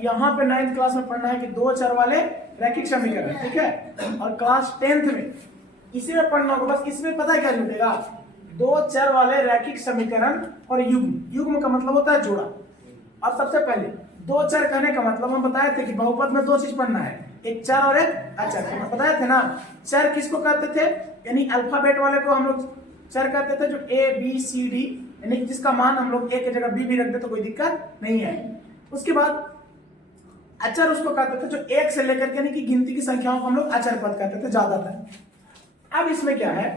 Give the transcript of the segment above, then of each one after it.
यहाँ पे 9th class में पढ़ना है कि दो चर वाले रैखिक समीकरण, ठीक है। और क्लास 10th में इसी में पढ़ना होगा। बस इसमें पता है क्या जुड़ेगा, दो चर वाले रैखिक समीकरण और युग्म। युग्म का मतलब होता है जोड़ा। अब सबसे पहले दो चर कहने का मतलब हम बताए थे कि बहुपद में दो चीज पढ़ना है, एक चर और एक अचर। हम बताए थे ना, चर किसको कहते थे, यानी अल्फाबेट वाले को हम लोग चर कहते थे, जो ए बी सी डी, यानी जिसका मान हम लोग ए की जगह बी भी रख दे तो कोई दिक्कत नहीं है। उसके बाद अचर उसको कहते थे जो एक से लेकर के यानी कि गिनती की संख्याओं को हम लोग अचर पद कहते थे ज्यादातर। अब इसमें क्या है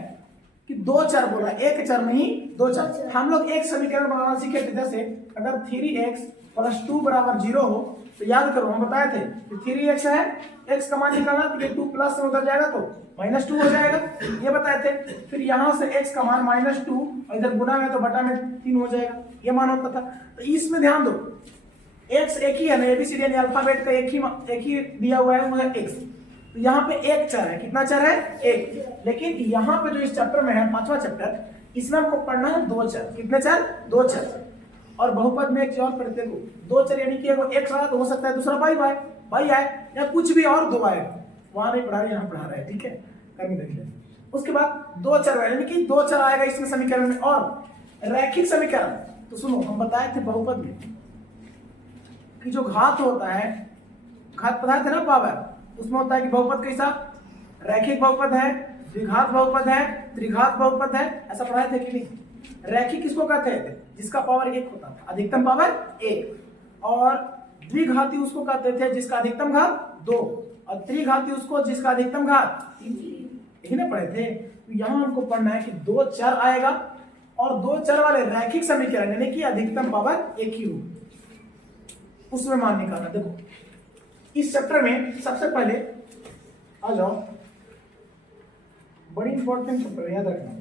कि दो चर बोला, एक चर नहीं दो चर। हम लोग एक समीकरण बनाना सीखे थे, जैसे अगर 3x + 2 = 0 हो तो याद करो हम बताए थे कि 3x है, x का मान निकालना तो ये 2 प्लस में उधर जाएगा तो -2 हो जाएगा, ये बताए थे। फिर यहाँ से x का मान -2 और इधर गुना में तो बटा में 3 हो जाएगा, ये मान होता था। तो इसमें ध्यान दो, x एक ही है ना, ABCD यानी अल्फाबेट का एक ही दिया हुआ है, वो है x। तो यहाँ पे एक चर है, कितना चर है, एक। लेकिन यहाँ पे जो इस चैप्टर में है, 5वां चैप्टर, इसमें हमको पढ़ना है दो चर। कितने चर, दो चर। और बहुपद में एक चीज और पढ़ते को, दो चर यानी कि एगो x आया तो हो सकता है दूसरा y आए या कुछ भी और दो आएगा, वहां नहीं पढ़ा रहे, यहाँ पढ़ा रहे हैं, ठीक है, कभी देख ले। उसके बाद दो चर यानी कि दो चर आएगा इसमें समीकरण में। और रैखिक समीकरण तो सुनो, हम बताए थे बहुपद में कि जो घात होता है, घात बताए थे ना पावर, उसमें होता है कि बहुपद कैसा, रैखिक बहुपद है, द्विघात बहुपद है, त्रिघात बहुपद है, ऐसा पढ़ाए थे कि नहीं। रैखिक किसको कहते हैं, जिसका पावर 1 होता था, अधिकतम पावर 1। और द्विघाती उसको कहते थे जिसका अधिकतम घात 2, और त्रिघाती उसको जिसका अधिकतम घात 3। यही ना पढ़े थे। तो यहाँ हमको पढ़ना है कि दो चर आएगा और दो चर वाले रैखिक समीकरण यानी कि अधिकतम पावर 1 ही हो, उसमें मान निकालना। देखो इस चैप्टर में सबसे पहले आ जाओ, बड़ी इंपॉर्टेंट चैप्टर याद रखना।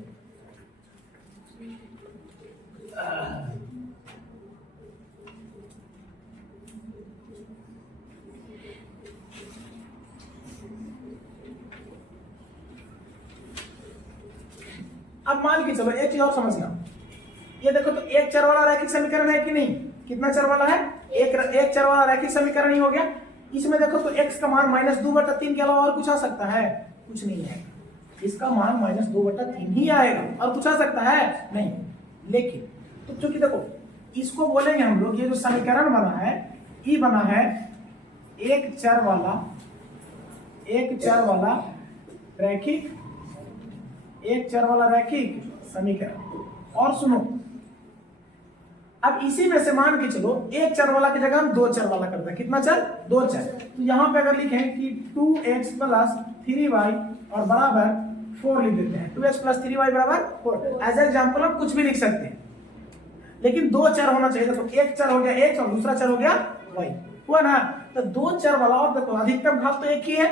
अब मान के चलो एक चीज और समझना, ये देखो तो एक चर वाला रैखिक समीकरण है कि नहीं, कितना चर वाला है, एक चर वाला रैखिक समीकरण ही हो गया। इसमें देखो तो x का मान -2/3 के अलावा और कुछ आ सकता है, कुछ नहीं है। इसका मान -2/3 ही आएगा, और कुछ आ सकता है नहीं। लेकिन तो चूंकि देखो इसको बोलेंगे हम लोग, ये जो समीकरण बना है ये बना है एक चर वाला रैखिक समीकरण। और सुनो, अब इसी में से मान के चलो एक चर वाला की जगह हम दो चर वाला करते हैं। कितना चर, दो चर। तो यहाँ पे अगर लिखें कि 2x + 3y और बराबर 4 लिख देते हैं, 2x + 3y बराबर 4। एज एग्जाम्पल हम कुछ भी लिख सकते हैं, लेकिन दो चर होना चाहिए। तो एक चर हो गया x और दूसरा चर हो गया y, हुआ ना। तो दो चर वाला, और देखो अधिकतम घात तो एक ही है,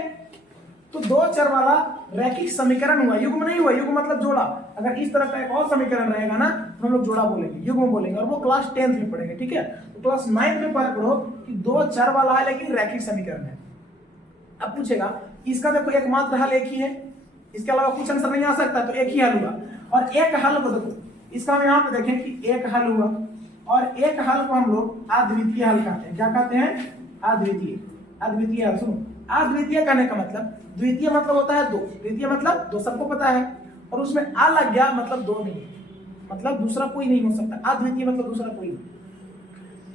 तो दो चर वाला रैखिक समीकरण हुआ, युग्म नहीं हुआ। युग्म मतलब जोड़ा। अगर इस तरह का एक और समीकरण रहेगा ना तो हम लोग जोड़ा बोलेंगे, युग्म बोलेंगे, और वो क्लास 10th में पढ़ेंगे, ठीक है। तो क्लास 9th में पढ़ो कि दो चर वाला है लेकिन रैखिक समीकरण है। अब पूछेगा इसका देखो एकमात्र हल एक ही है, इसके अलावा कुछ आंसर नहीं आ सकता, तो एक ही हल हुआ। और एक हल को देखो, इसका हम यहाँ पे देखें कि एक हल हुआ, और एक हल को हम लोग अद्वितीय हल कहते हैं। क्या कहते हैं, अद्वितीय हल। सुनो, अद्वितीय कहने का मतलब, द्वितीय मतलब होता है दो, द्वितीय मतलब दो, सबको पता है। और उसमें आ लग गया मतलब दो नहीं, मतलब दूसरा कोई नहीं हो सकता। अद्वितीय मतलब दूसरा कोई नहीं।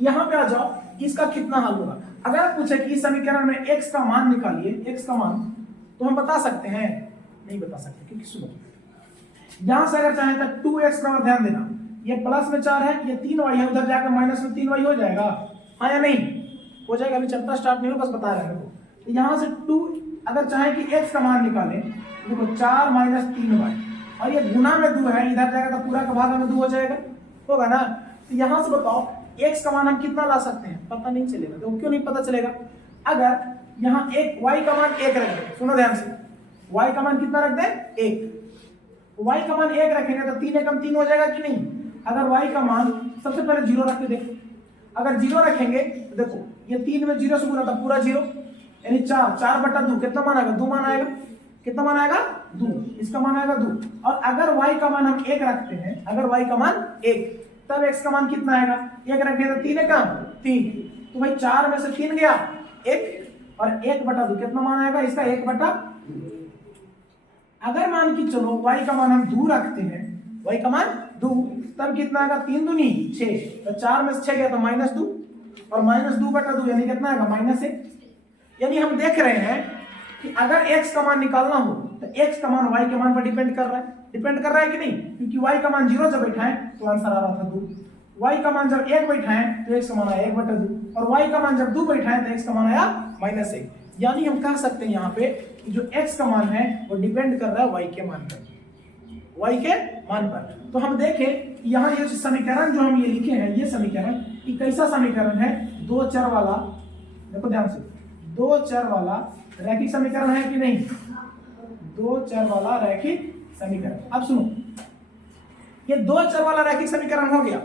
यहाँ पे आ जाओ, इसका कितना हल होगा। अगर पूछे कि इस समीकरण में x का मान निकालिए, x का मान, तो हम बता सकते हैं, नहीं बता सकते, क्योंकि सुनो यहां से अगर चाहे तो 2x पर ध्यान देना, ये प्लस में 4 है, ये 3y है, उधर जाकर माइनस में 3y हो जाएगा, हाँ या नहीं हो जाएगा। अभी चैप्टर स्टार्ट नहीं हो, बस बता रहे हैं। तो यहाँ से 2 अगर चाहे कि x का मान निकालें, देखो 4 - 3y, और ये गुना में 2 है, इधर जाएगा तो पूरा का भागा में 2 हो जाएगा, होगा ना। तो यहाँ से बताओ x का मान हम कितना ला सकते हैं, पता नहीं चलेगा। तो क्यों नहीं पता चलेगा, अगर यहाँ एक y का मान 1 रख दे, सुनो ध्यान से, y का मान कितना रख दे, 1। y का मान 1 रखेंगे तो 3 एकम 3 हो जाएगा कि नहीं। अगर y का मान सबसे पहले 0 रख के देखो, अगर 0 रखेंगे तो देखो ये 3 में 0 से गुना था, पूरा 0, यानी 4/2 कितना मान आएगा, 2 मान आएगा। कितना मान आएगा, 2, इसका मान आएगा 2। और अगर y का मान हम 1 रखते हैं, अगर y का मान 1, तब x का मान कितना आएगा, 1 रखेंगे तो 3 एकम 3, तो भाई 4 में से 3 गया 1 और 1/2 कितना मान आएगा इसका 1/2। अगर मान की चलो y का मान हम 2 रखते हैं, y का मान 2, तब कितना आएगा 3 दूनी 6, तो 4 में से 6 गया तो -2 और -2/2 यानी कितना आएगा -1। यानी हम देख रहे हैं कि अगर x का मान निकालना हो तो x का मान y के मान पर डिपेंड कर रहा है कि नहीं, क्योंकि y का मान 0 जब बैठा है तो आंसर आ रहा था 2, y का मान जब 1 बैठा है तो x का मान आया 1/2 और y का मान जब 2 बैठा है तो x का मान आया -1। यानी हम कह सकते हैं यहाँ पे कि जो x का मान है वो डिपेंड कर रहा है y के मान पर। तो हम देखें यहाँ ये समीकरण जो हम ये लिखे हैं, ये समीकरण ये कैसा समीकरण है, 2 चर वाला, देखो ध्यान से, 2 चर वाला रैखिक समीकरण है कि नहीं, 2 चर वाला रैखिक समीकरण। अब सुनो, ये 2 चर वाला रैखिक समीकरण हो गया।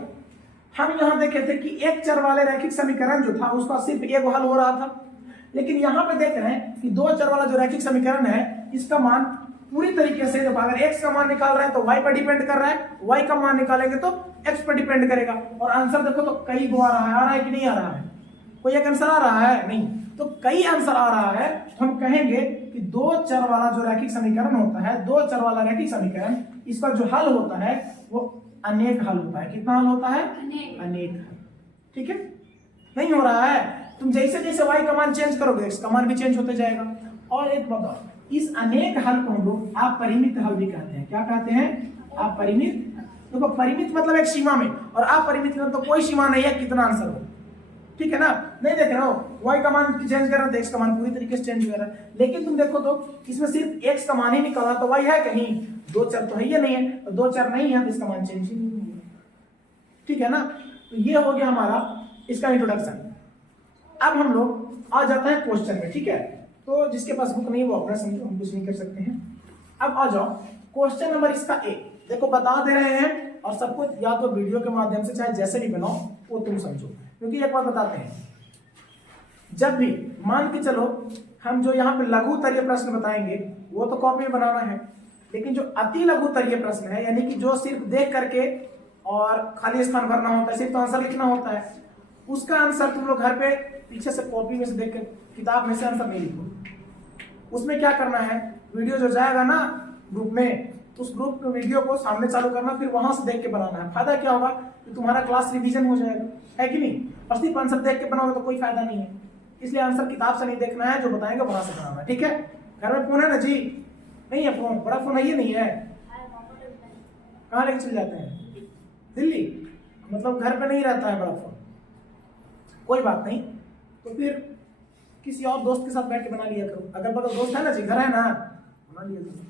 हम यहाँ देखे थे कि 1 चर वाले रैखिक समीकरण जो था उसका सिर्फ एक हल हो रहा था, लेकिन यहाँ पे देख रहे हैं कि 2 चर वाला जो रैखिक समीकरण है इसका मान पूरी तरीके से, जब अगर x का मान निकाल रहे हैं तो y पर डिपेंड कर रहा है, y का मान निकालेंगे तो x पर डिपेंड करेगा। और आंसर देखो तो कई गो आ रहा है कि नहीं आ रहा है, कोई एक आंसर आ रहा है नहीं, तो कई आंसर आ रहा है। तो हम कहेंगे कि 2 चर वाला जो रैखिक समीकरण होता है, 2 चर वाला रैखिक समीकरण, इसका जो हल होता है वो अनेक हल होता है। कितना हल होता है? अनेक हल। ठीक है, नहीं हो रहा है, तुम जैसे जैसे y का मान चेंज करोगे x का मान भी चेंज होते जाएगा। और एक बताओ, इस अनेक हल को हम लोग अपरिमित हल भी कहते हैं। क्या कहते हैं? अपरिमित। देखो परिमित मतलब एक सीमा में, और अपरिमित मतलब तो कोई सीमा नहीं है कितना आंसर हो। ठीक है ना, नहीं देख रहे हो, y का मान चेंज कर रहा है तो x का मान पूरी तरीके से चेंज हो रहा है। लेकिन तुम देखो तो इसमें सिर्फ x का मान ही निकला, तो y है कहीं, 2 चर तो है ही नहीं है, तो 2 चर नहीं है तो इसका मान चेंज ही नहीं होगा। ठीक है ना, तो ये हो गया हमारा इसका इंट्रोडक्शन। अब हम लोग आ जाते हैं क्वेश्चन में। ठीक है, तो जिसके पास बुक नहीं वो अपना समझो, हम कुछ नहीं कर सकते हैं। अब आ जाओ क्वेश्चन नंबर इसका ए। देखो बता दे रहे हैं और सब कुछ या तो वीडियो के माध्यम से चाहे जैसे भी बनाओ वो तुम समझो, क्योंकि एक बार बताते हैं, जब भी मान के चलो हम जो यहाँ पे लघु उत्तरीय प्रश्न बताएंगे वो तो कॉपी में बनाना है, लेकिन जो अति लघु उत्तरीय प्रश्न है, यानी कि जो सिर्फ देख करके और खाली स्थान भरना होता है, सिर्फ तो आंसर लिखना होता है, उसका आंसर तुम लोग घर पे पीछे से कॉपी में से देख कर, किताब में से आंसर नहीं लिखो। उसमें क्या करना है, वीडियो जो जाएगा ना ग्रुप में, तो उस ग्रुप में वीडियो को सामने चालू करना, फिर वहां से देख के बनाना है। फायदा क्या होगा कि तुम्हारा क्लास रिवीजन हो जाएगा, है कि नहीं। और सिर्फ आंसर देख के बनाओगे तो कोई फायदा नहीं है, इसलिए आंसर किताब से नहीं देखना है, जो बताएंगे वहां से बनाना है। ठीक है, घर में फोन है ना जी? नहीं है फोन, बड़ा फोन है ये नहीं है, कहाँ लेके चले जाते हैं? दिल्ली, मतलब घर पे नहीं रहता है बड़ा फोन। कोई बात नहीं, तो फिर किसी और दोस्त के साथ बैठ के बना लिया करो। अगर बगल दोस्त है ना जी, घर है ना, बना लिया करो।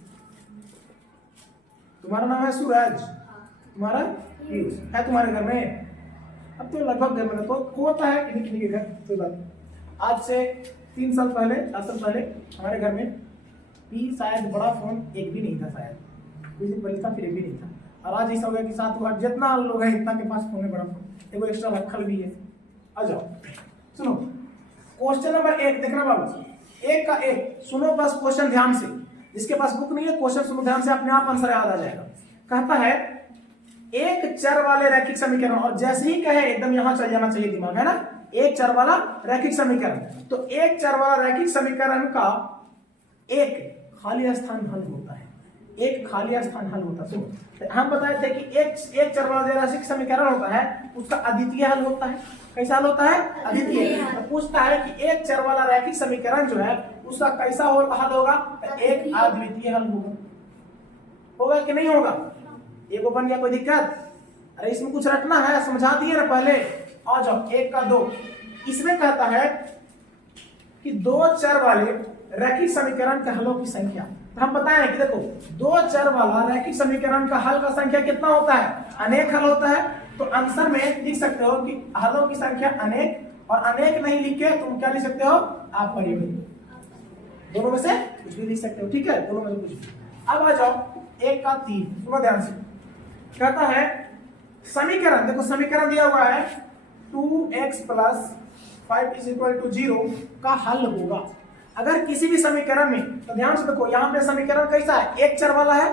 तुम्हारा नाम है सूरज, तुम्हारा है तुम्हारे घर में? अब तो लगभग घर में तो होता है किन्हीं किन्हीं के घर। कोई बात, आज से 3 साल पहले 4 साल पहले हमारे घर में भी शायद बड़ा फोन एक भी नहीं था, शायद कुछ दिन पहले था, फिर एक भी नहीं था। और आज ऐसा हो गया कि 7 लोग, जितना लोग हैं इतना के पास फोन है, बड़ा फोन, एगो एक्स्ट्रा रखल भी है। आ जाओ सुनो क्वेश्चन नंबर 1 देखना बाबू, 1 का 1 सुनो बस क्वेश्चन ध्यान से। जिसके पास बुक नहीं है क्वेश्चन सुनो ध्यान से, अपने आप आंसर याद आ जाएगा। कहता है एक चर वाले रैखिक समीकरण, और जैसे ही कहे एकदम यहां चल जाना चाहिए दिमाग, है ना। एक चर वाला रैखिक समीकरण, तो एक चर वाला रैखिक समीकरण का एक खाली स्थान हल होता है, एक खाली स्थान हल होता है। तो हम बताए थे कि एक चर वाला रैखिक समीकरण होता है, उसका अद्वितीय हल होता है। कैसा हल होता है? अद्वितीय। तो पूछता है कि एक चर वाला रैखिक समीकरण जो है उसका कैसा हल होगा? एक अद्वितीय हल होगा। होगा कि नहीं होगा? एक बन गया, कोई दिक्कत? अरे इसमें कुछ रटना है, समझा दिए ना पहले। आ जाओ 1 का 2, इसमें कहता है कि 2 चर वाले रैखिक समीकरण के हलों की संख्या। तो हम बताएं कि देखो 2 चर वाला रैखिक समीकरण का हल का संख्या कितना होता है? अनेक हल होता है। तो आंसर में लिख सकते हो कि हलों की संख्या अनेक, और अनेक नहीं लिख के तुम क्या लिख सकते हो? अपरिमित। दोनों में से कुछ भी लिख सकते हो। ठीक है, दोनों में से कुछ भी। अब आ जाओ 1 का 3, सुनो ध्यान से। कहता है समीकरण, देखो समीकरण दिया हुआ है 2x + 5 = 0 का हल होगा। अगर किसी भी समीकरण में, तो ध्यान से देखो यहाँ पे समीकरण कैसा है? एक चर वाला है।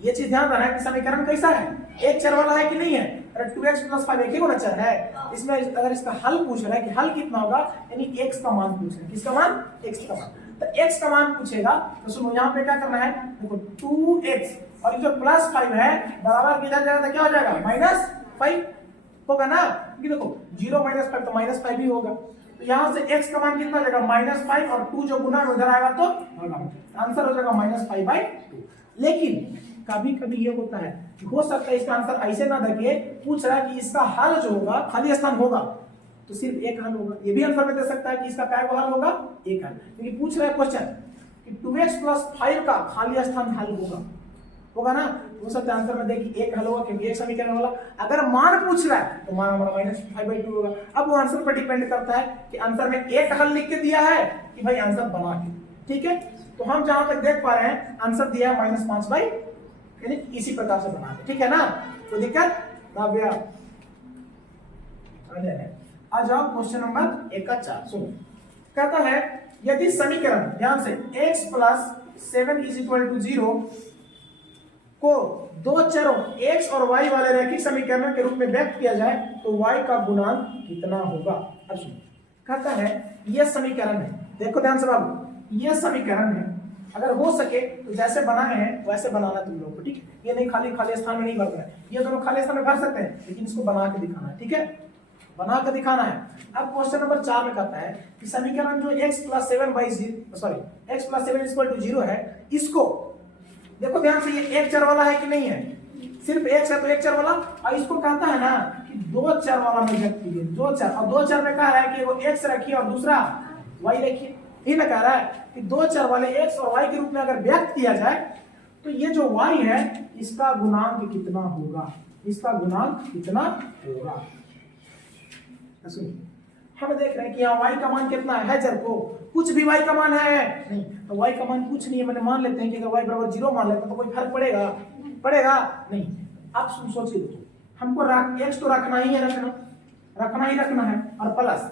ये चीज ध्यान रखना है कि समीकरण कैसा है? एक चर वाला है कि नहीं है? अरे 2x प्लस 5 एक ही वाला चर है। इसमें अगर इसका हल पूछ रहा है कि हल कितना होगा, यानी x का मान पूछ रहा है। किसका मान? x का मान। तो x का मान पूछेगा तो सुनो यहाँ पे क्या करना है, देखो 2x और ये जो प्लस 5 है बराबर किधर जाएगा तो क्या हो जाएगा? -5 होगा ना, क्योंकि देखो 0 - 5 तो -5 ही होगा। तो यहाँ से x का मान कितना हो जाएगा? -5 और 2 जो गुना उधर आएगा तो आंसर हो जाएगा -5/2। लेकिन कभी कभी ये होता है कि हो सकता है इसका आंसर ऐसे ना देके पूछ रहा है कि इसका हल जो होगा खाली स्थान होगा तो सिर्फ एक हल होगा। ये भी आंसर में दे सकता है कि इसका क्या हल होगा? एक हल। क्योंकि पूछ रहा है क्वेश्चन कि 2x + 5 का खाली स्थान हल होगा ना, हो सकता है आंसर में दे कि एक हल होगा क्योंकि एक समीकरण वाला। अगर मान पूछ रहा है तो मान हमारा -5/2 होगा। अब वो आंसर पर डिपेंड करता है कि आंसर में एक हल लिख के दिया है कि भाई आंसर बना के। ठीक है, तो हम जहां तक देख पा रहे हैं आंसर दिया है -5/, यानी इसी प्रकार से बना के। ठीक है ना, कोई दिक्कत? काव्या आ जाओ क्वेश्चन नंबर 1 का 4 सुनो। कहता है यदि समीकरण, ध्यान से, x + 7 = 0 को दो चरों x और y वाले रैखिक समीकरण के रूप में व्यक्त किया जाए तो y का गुणांक कितना होगा? अब सुनो, कहता है यह समीकरण है, देखो ध्यान से बाबू, यह समीकरण है। अगर हो सके तो जैसे बनाए हैं वैसे बनाना तुम लोग को, ठीक है? ये नहीं खाली स्थान में नहीं भरना है, ये दोनों खाली स्थान में भर सकते हैं लेकिन इसको बना के दिखाना है। ठीक है, बना के दिखाना है। अब क्वेश्चन नंबर 4 में कहता है कि समीकरण जो x + 7 = 0 है, इसको देखो ध्यान से, ये एक चर वाला है कि नहीं है? सिर्फ एक है तो एक चर वाला। और इसको कहता है ना कि दो चर वाला में व्यक्त कीजिए, दो चर, और दो चर में कह रहा है कि वो x रखिए और दूसरा y रखिए। ये ना कह रहा है कि दो चर वाले x और y के रूप में अगर व्यक्त किया जाए तो ये जो y है इसका गुणांक कितना होगा? इसका गुणांक कितना होगा? सुनिए, हम देख रहे हैं कि यहाँ y का मान कितना है चर को, कुछ भी y का मान है नहीं, तो y का मान कुछ नहीं है। मैंने मान लेते हैं कि अगर y = 0 मान लेते हैं तो कोई फर्क पड़ेगा नहीं। अब सोचिए, दोस्तों हमको x तो रखना ही है, रखना है, और प्लस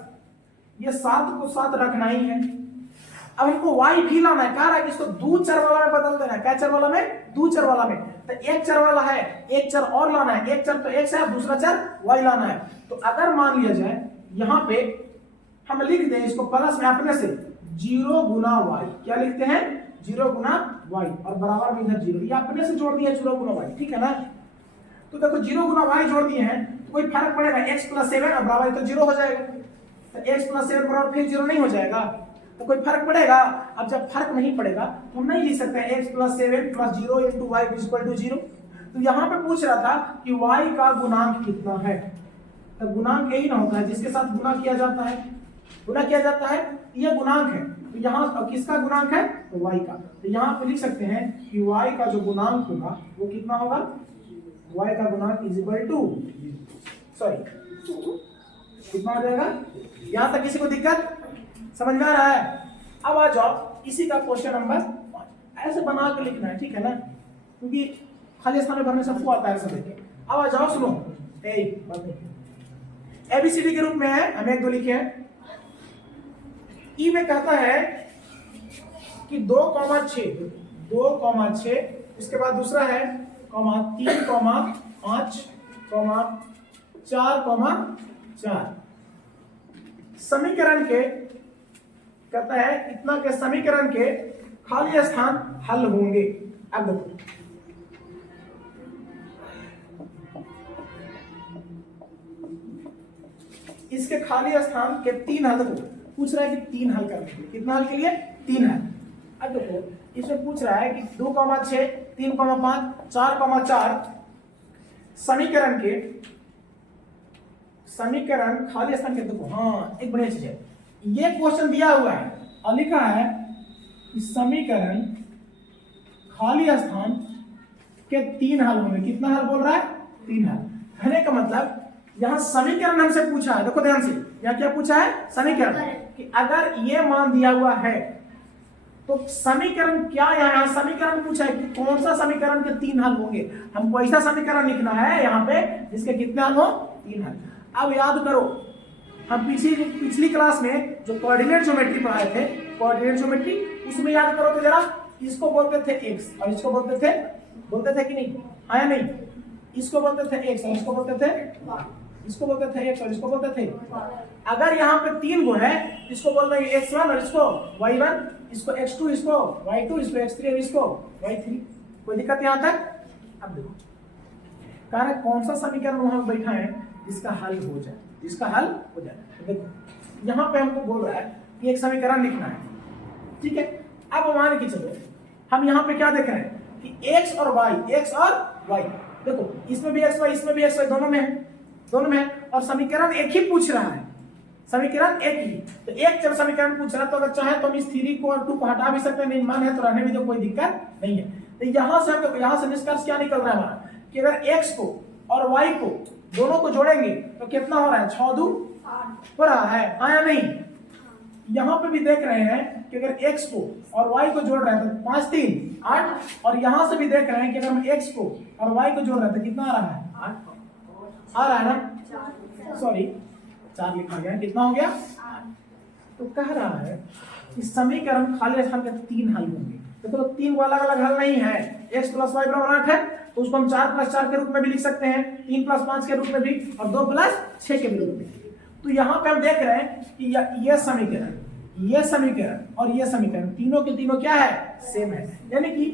ये 7 को 7 रखना ही है। अब हमको y भी लाना है, कह रहा है कि इसको दो चर वाला में बदल देना है। क्या चर वाला में? दो चर वाला में। तो एक चर वाला है, एक चर और लाना है, एक चर तो x है, दूसरा चर y लाना है। तो अगर मान लिया जाए यहाँ पे हम लिख दें इसको प्लस में अपने से 0 × y, क्या लिखते हैं? 0 × y, और बराबर में इधर 0, ये अपने से जोड़ दिया 0 × y। ठीक है ना, तो देखो 0 × y जोड़ दिए हैं तो कोई फर्क पड़ेगा? x + 7 और बराबर तो 0 हो जाएगा, तो x + 7 बराबर फिर 0 नहीं हो जाएगा, तो कोई फर्क पड़ेगा? अब जब फर्क नहीं पड़ेगा तो हम नहीं लिख सकते हैं x + 7 + 0 × y = 0। तो यहाँ पे पूछ रहा था कि y का गुणांक कितना है, तो गुणांक यही ना होता है जिसके साथ गुना किया जाता है, ये गुणांक है। तो यहाँ किसका गुणांक है? तो y का। तो यहाँ पे लिख सकते हैं कि y का जो गुणांक होगा वो कितना होगा? y का गुणांक कितना हो जाएगा? यहाँ तक किसी को दिक्कत समझ में आ रहा है? अब आ जाओ इसी का क्वेश्चन नंबर 5, ऐसे बना के लिखना है, ठीक है ना, क्योंकि खाली स्थान में भरने सबको आता है समझ। अब आ जाओ, सुनो, ABCD के रूप में है, हम 1 2 लिखे हैं। ई में कहता है कि 2,6, इसके बाद दूसरा है 3,5, 4,4 समीकरण के, कहता है इतना के समीकरण के खाली स्थान हल होंगे। अब देखो इसके खाली स्थान के 3 हल पूछ रहा है कि 3 हल करने के लिए, कितना हल के लिए? 3 हल। अब देखो इसमें पूछ रहा है कि 2,6, 3,5, 4,4 समीकरण खाली स्थान के, देखो हाँ एक बढ़िया चीज है, ये क्वेश्चन दिया हुआ है और लिखा है कि समीकरण खाली स्थान के 3 हल होंगे। कितना हल बोल रहा है? 3 हल। कहने का मतलब यहाँ समीकरण हमसे पूछा है, देखो ध्यान से, यहाँ क्या पूछा है? समीकरण, कि अगर ये मान दिया हुआ है तो समीकरण क्या, यहाँ समीकरण पूछा है कि कौन सा समीकरण के 3 हल होंगे। हमको ऐसा समीकरण लिखना है यहाँ पे जिसके कितने हल हो? 3 हल। अब याद करो, हम पिछली क्लास में जो कोऑर्डिनेट ज्योमेट्री पढ़ाए थे, कोऑर्डिनेट ज्योमेट्री, उसमें याद करो तो जरा, इसको बोलते थे x और इसको बोलते थे कि नहीं? आया नहीं? इसको बोलते थे एक्स और इसको बोलते थे इसको बोलते थे एक्स और इसको बोलते थे। अगर यहाँ पे 3 गो है, इसको बोल रहे हैं x1 और इसको y1, इसको x2, इसको y2, इसको x3 और इसको y3। कोई दिक्कत यहाँ तक? अब देखो कारण कौन सा समीकरण वहां बैठा है जिसका हल हो जाए, जिसका हल हो जाए। तो देखो यहाँ पे हमको बोल रहा है कि एक समीकरण लिखना है, ठीक है। अब मान के चलो हम यहाँ पे क्या देख रहे हैं कि x और y, देखो इसमें भी xy, इसमें भी xy, दोनों में है और समीकरण एक ही पूछ रहा है, समीकरण एक ही। तो एक जब समीकरण पूछ रहा है तो अगर चाहे तो हम इस 3 को और 2 को हटा भी सकते हैं, नहीं मन है तो रहने भी दो, कोई दिक्कत नहीं है। तो यहाँ से निष्कर्ष क्या निकल रहा है हमारा कि अगर x को और y को दोनों को जोड़ेंगे तो कितना हो रहा है, 6 2 8 हो रहा है, हाँ या नहीं। यहाँ पे भी देख रहे हैं कि अगर x को और y को जोड़ रहे हैं तो 5 3 8, और यहाँ से भी देख रहे हैं कि अगर हम x को और y को जोड़ रहे हैं तो कितना आ रहा है, 8 आ रहा है ना, सॉरी 4 लिखा गया, कितना हो गया। तो कह रहा है कि समीकरण खाली स्थान के 3 हल होंगे। तो 3 को अलग अलग हल नहीं है, x + y = 8 है तो उसको हम 4 + 4 के रूप में भी लिख सकते हैं, 3 + 5 के रूप में भी और 2 + 6 के रूप में। तो यहाँ पे हम देख रहे हैं कि ये समीकरण और ये समीकरण तीनों के तीनों क्या है, सेम है, यानी कि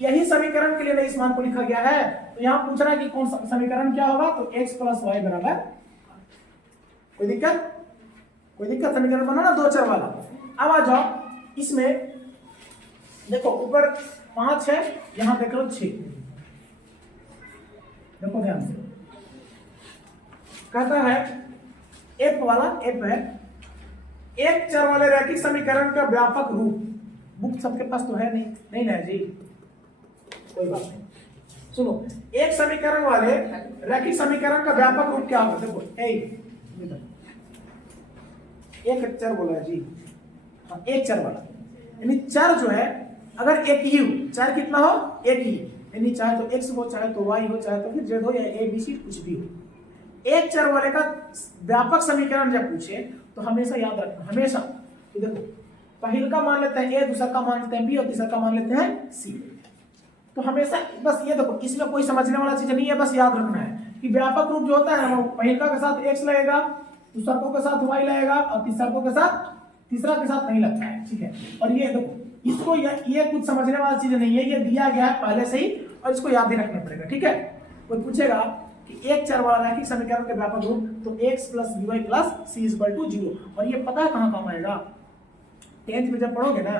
यही समीकरण के लिए इस मान को लिखा गया है। तो यहाँ पूछ रहा है कि कौन सा समीकरण क्या होगा, तो x + y = कोई दिक्कत समीकरण बना ना 2 चर वाला। अब आ जाओ इसमें, देखो ऊपर 5 है, यहां देख लो 6, देखो ध्यान से कहता है f है एक चर वाले रैखिक समीकरण का व्यापक रूप। बुक सबके पास तो है नहीं ना जी, कोई बात नहीं। सुनो, एक समीकरण वाले रैखिक समीकरण का व्यापक रूप क्या होगा, देखो एक चर बोला है जी, हाँ एक चर वाला, यानी चर जो है अगर एक ही हो, चर कितना हो, एक ही, यानी चाहे तो x हो, चाहे तो y हो, चाहे तो फिर z हो या ABC कुछ भी हो। एक चर वाले का व्यापक समीकरण जब पूछे तो हमेशा याद रखना, हमेशा तो देखो पहले का मान लेते हैं a, दूसरा का मान लेते हैं b और तीसरा का मान लेते हैं c। तो हमेशा बस ये देखो, इसमें कोई समझने वाला चीज नहीं है, बस याद रखना है कि व्यापक रूप जो होता है वो पहला के साथ x लगेगा, दूसरा के साथ y लगेगा और तीसरा के साथ नहीं लगता है, ठीक है। और ये देखो इसको ये कुछ समझने वाला चीज नहीं है, ये दिया गया है पहले से ही और इसको याद ही रखना पड़ेगा, ठीक है। कोई पूछेगा कि एक चर वाला रैखिक समीकरण के व्यापक रूप, तो x + by + c = 0, और ये पता है कहां काम आएगा, 10th में जब पढ़ोगे ना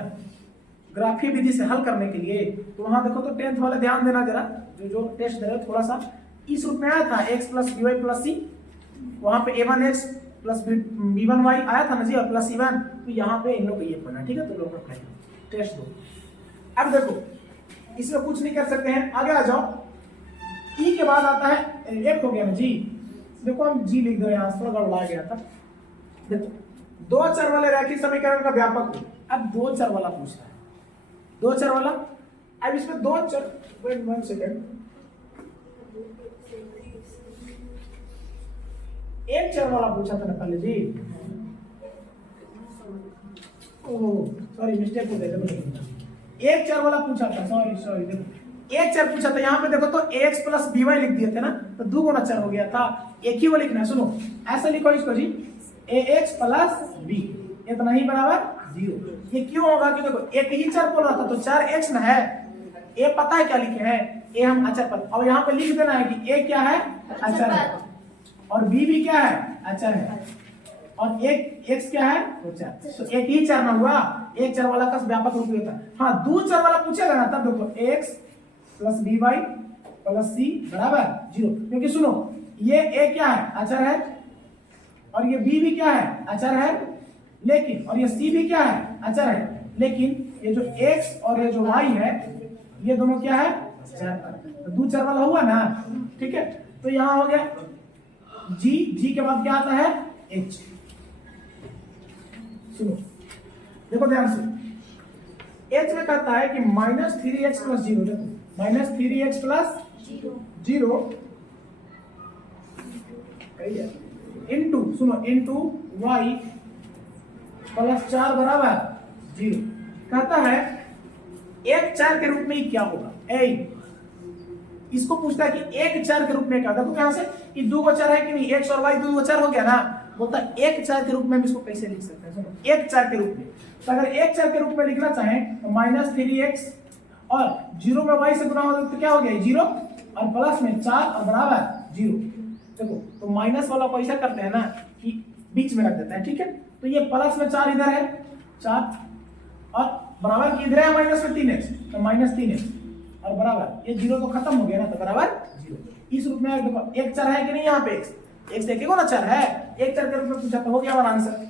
ग्राफीय विधि से हल करने के लिए, तो वहां देखो तो 10th वाले ध्यान देना जरा, जो टेस्ट दे रहे हो थोड़ा सा, इस रूप में आया था x + by + c, वहां पे a1x + b1y आया था ना जी, और प्लस c1, तो यहाँ पे इन लोग को ये पढ़ना, ठीक है। तो लोग टेस्ट दो। अब देखो इसमें कुछ नहीं कर सकते हैं, आगे आ जाओ। ई के बाद आता है एफ, हो गया ना जी, देखो हम जी लिख दो, यहाँ थोड़ा गड़बड़ा गया था। देखो 2 चर वाले रैखिक समीकरण का व्यापक रूप, अब 2 चर वाला पूछ रहा है, 2 चर वाला। अब इसमें 2 चर, वेट 1 सेकेंड, एक चर वाला पूछा था ना पहले जी, ओह सॉरी मिस्टेक हो गया, एक चर वाला पूछा था, सॉरी देखो एक चर पूछा था, यहाँ पे देखो तो x + by लिख दिए थे ना, तो 2 गुना चर हो गया था, एक ही वो लिखना है। सुनो ऐसा लिखो इसको जी, ax + b इतना ही बराबर 0। ये क्यों होगा कि देखो एक ही चर बोल रहा था तो 4x ना है, a पता है क्या लिखे हैं, a हम अचर पर, और यहाँ पे लिख देना है कि a क्या है, अचर है, और b भी क्या है, अचर है, और एक x क्या है, चर। तो एक ही चर ना हुआ, एक चर वाला का व्यापक रूप होता है। हाँ 2 चर वाला पूछेगा ना, तब देखो x + by + c = 0, क्योंकि सुनो ये a क्या है, अचर है, और ये b भी क्या है, अचर है, लेकिन और ये c भी क्या है, अचर है, लेकिन ये जो x और ये जो y है ये दोनों क्या है, चर। तो 2 चर वाला हुआ ना, ठीक है। तो यहाँ हो गया g के बाद क्या आता है, h। सुनो देखो ध्यान से, h में कहता है कि -3x + 0, देखो -3x + 0 इंटू, सुनो इंटू y + 4 = 0। कहता है एक चर के रूप में क्या होगा, इसको पूछता है कि एक चर के रूप में क्या, देखो यहाँ से कि दो चर है कि नहीं, एक्स और वाई दो चर हो गया ना, बोलता है एक चर के रूप में हम इसको कैसे लिख सकते हैं, सुनो एक चर के रूप में। तो अगर एक चर के रूप में लिखना चाहें तो -3x और 0 में y से गुना हो तो क्या हो गया 0 और प्लस में 4 और बराबर 0। देखो तो माइनस वाला को ऐसा करते हैं ना कि बीच में रख देते हैं, ठीक है। तो ये प्लस में 4 इधर है 4 और बराबर की इधर है माइनस में 3x तो -3x और बराबर ये 0 तो खत्म हो गया ना, तो बराबर 0। इस रूप में देखो एक चर है कि नहीं, यहाँ पे x देखेगा ना चर है, एक चर के रूप में पूछा तो हो गया हमारा आंसर।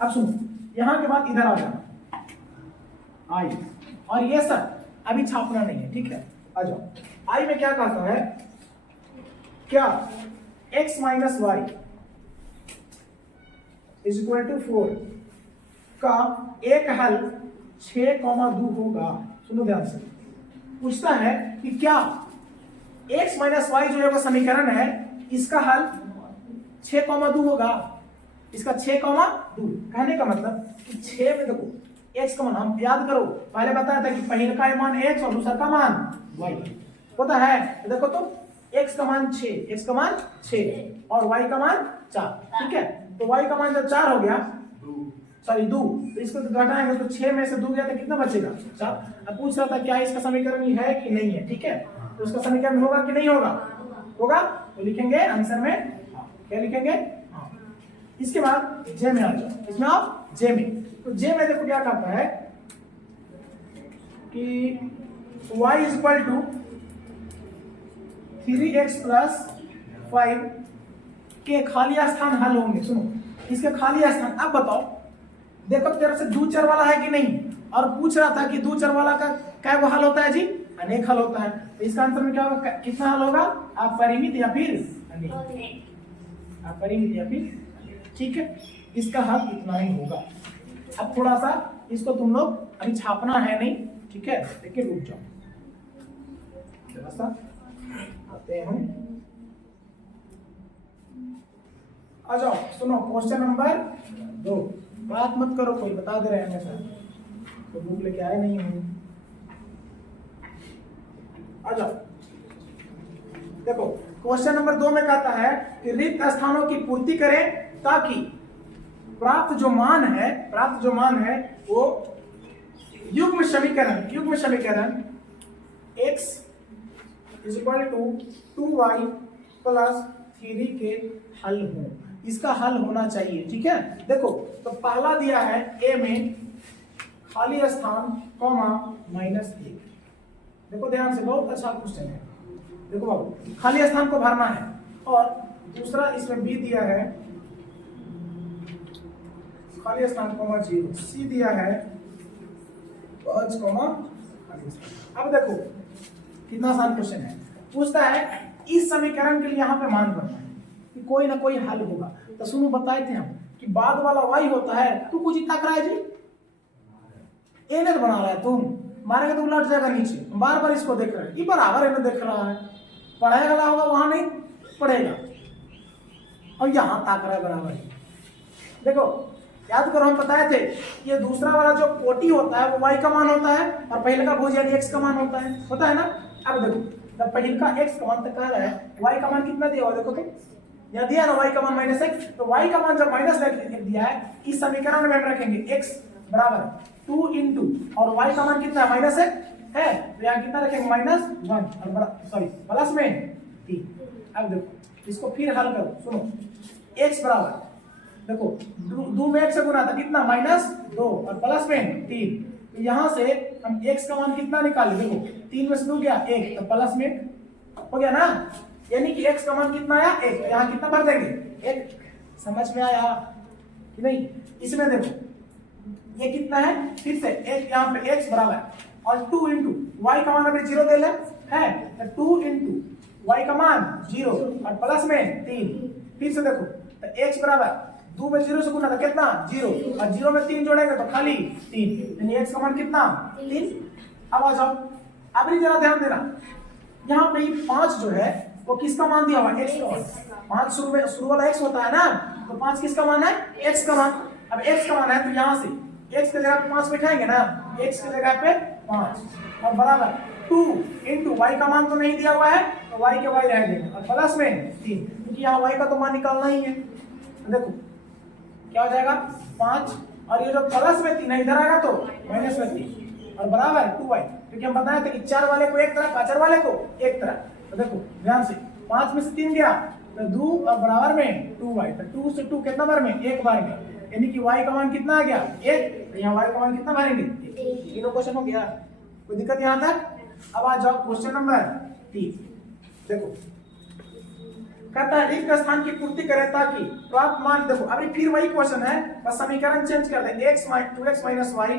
अब सुनो यहाँ के बाद इधर आ जाना आई, और ये सर अभी छापना नहीं है, ठीक है। आ जाओ आई में क्या कहता है, क्या x minus Y is equal to 4 का एक हल 6,2 होगा। सुनो ध्यान से, पूछता है कि क्या x माइनस वाई जो है वो समीकरण है, इसका हल 6,2 होगा। इसका 6,2 कहने का मतलब कि 6 में देखो x का मान, हम याद करो पहले बताया था कि पहले का मान x और दूसरा का मान y होता है। तो देखो तो x का मान 6 और y का मान 4, ठीक है। तो y का मान जब 4 हो गया, सॉरी 2, तो इसको तो घटाएंगे तो 6 में से 2 गया तो कितना बचेगा 4। अब पूछ रहा था क्या इसका समीकरण ये है कि नहीं है, ठीक है। तो उसका समीकरण होगा कि नहीं होगा, होगा तो लिखेंगे आंसर में, क्या लिखेंगे हाँ। इसके बाद जे में आ जाओ, इसमें आप जे में, तो जे में देखो क्या कहता है कि y is equal to 3x plus 5 के खाली स्थान हल होंगे। सुनो इसके खाली स्थान, अब बताओ देखो तेरे से दो चर वाला है कि नहीं, और पूछ रहा था कि दो चर वाला का क्या वो हल होता है जी, अनेक हल होता है। तो इसका आंसर में क्या होगा, कितना हल होगा, अपरिमित या फिर अनेक, अपरिमित या फिर, ठीक है। इसका हल इतना ही होगा। अब थोड़ा सा इसको तुम लोग अभी छापना है नहीं, ठीक है, देखिए रुक जाओ थोड़ा सा आते हैं, आ जाओ। सुनो क्वेश्चन नंबर 2, बात मत करो कोई, बता दे रहे हैं हमेशा, तो बुक लेके आए नहीं हूं। आ जाओ देखो क्वेश्चन नंबर 2 में कहता है कि रिक्त स्थानों की पूर्ति करें ताकि प्राप्त जो मान है वो युग्म समीकरण x is equal to 2y plus 3 के हल हो, इसका हल होना चाहिए, ठीक है। देखो तो पहला दिया है a में खाली स्थान कॉमा -1, देखो ध्यान से, बहुत अच्छा क्वेश्चन है। देखो बाबू खाली स्थान को भरना है, और दूसरा इसमें b दिया है खाली स्थान कॉमा 0, सी दिया है 5 कॉमा खाली स्थान। अब देखो कितना आसान क्वेश्चन है, पूछता है इस समीकरण के लिए यहाँ पे मान करना है कि कोई ना कोई हल होगा। तो सुनो बताए थे हम कि बाद वाला y होता है, तू कुछ इतना करा है जी, ए नहीं बना रहा है, तुम मारेगा तो उलट जाएगा नीचे, बार बार इसको देख रहा है, ये बराबर है देख रहा है, पढ़ाया गला होगा वहां नहीं पढ़ेगा, और यहाँ ताक रहा है बराबर। देखो याद करो हम बताए थे ये दूसरा वाला जो कोटि होता है वो y का मान होता है, और पहले का भुज यानी x का मान होता है ना। अब देखो जब पहले का x का मान तक कह रहा है, y का मान कितना दिया हुआ देखो तो यहाँ दिया ना y का मान -x, तो y का मान जब -1 दिया है इस समीकरण में हम रखेंगे x बराबर 2 इंटू, और y का मान कितना है -1 है, तो यहाँ कितना रखेंगे -1 और सॉरी प्लस में 3। अब देखो इसको फिर हल करो, सुनो x बराबर देखो 2 में 1 से गुना था कितना -2 और प्लस में 3, तो यहाँ से हम x का मान कितना निकाले, देखो 3 में से 2 गया 1, तो प्लस में हो गया ना, यानी कि x का मान कितना आया 1, तो यहाँ कितना भर देंगे 1। समझ में आया कि नहीं। इसमें देखो ये कितना है, फिर से एक यहाँ पे x बराबर और 2 इंटू y का मान अभी 0 दे ले है, तो 2 इंटू y का मान 0 और प्लस में 3, फिर से देखो तो x बराबर 2 में 0 से गुना था कितना 0, और 0 में 3 जोड़ेंगे तो खाली 3, यानी x का मान कितना 3। अब आ जाओ, अब जरा ध्यान देना, यहाँ पे 5 जो है वो किसका मान दिया हुआ x का, 5 शुरू वाला x होता है ना, तो 5 किसका मान है x का मान। अब x का मान है तो यहाँ से x की जगह पे 5 बैठाएंगे ना, x की जगह पे 5 और बराबर 2 इंटू वाई का मान तो नहीं दिया हुआ है तो वाई के वाई रह देंगे और प्लस में 3, क्योंकि यहाँ वाई का तो मान निकालना ही है। तो देखो क्या हो जाएगा 5 और ये जो प्लस में 3 है इधर आएगा तो माइनस में 3 और बराबर 2y, क्योंकि हम बताए थे कि 4 वाले को एक तरफ 5 वाले को एक तरफ। तो देखो ध्यान से 5 में से 3 गया तो 2 और बराबर में 2y, तो 2 से 2 कितना बार में एक बार में, यानी कि y का मान कितना आ गया 1, तो यहाँ y का मान कितना भरेंगे 1। तीनों क्वेश्चन हो गया, कोई दिक्कत यहाँ तक। अब आ जाओ क्वेश्चन नंबर 3। देखो कहता है रिक्त स्थान की पूर्ति करें ताकि प्राप्त मान, देखो अभी फिर वही क्वेश्चन है बस समीकरण चेंज कर दें, 2x minus Y